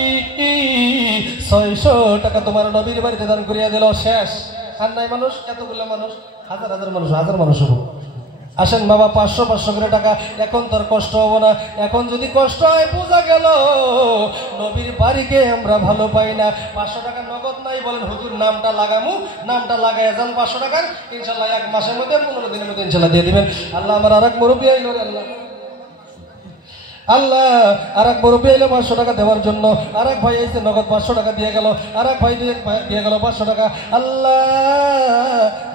600 টাকা তোমার নবীর বাড়িতে দান করিয়া দিল শেষ আর নাই মানুষ এতগুলো মানুষ হাজার মানুষ হবো আসেন বাবা 500 করে টাকা এখন তোর কষ্ট হবো না এখন যদি কষ্ট হয় বোঝা গেল নবীর বাড়িকে আমরা ভালো পাই না 500 টাকা নগদ নাই বলেন হুজুর নামটা লাগামু নামটা লাগাই যান 500 টাকা ইনশাল্লাহ 1 মাসের মধ্যে 15 দিনের মধ্যে ইনশাল্লাহ দিয়ে দিবেন আল্লাহ আমার আরেক মুরব্বি আইলো আল্লাহ আরেক মুরব্বি আইলো 500 টাকা দেওয়ার জন্য আরেক ভাই এসে নগদ 500 টাকা দিয়ে গেল আরেক ভাই দিয়ে গেল 500 টাকা আল্লাহ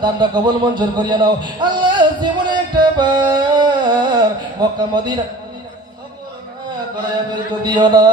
দানটা কবুল মঞ্জুর করিয়া নাও আল্লাহ জীবনে একটা বার মক্কা মদিনা করায়া বের করে দিও না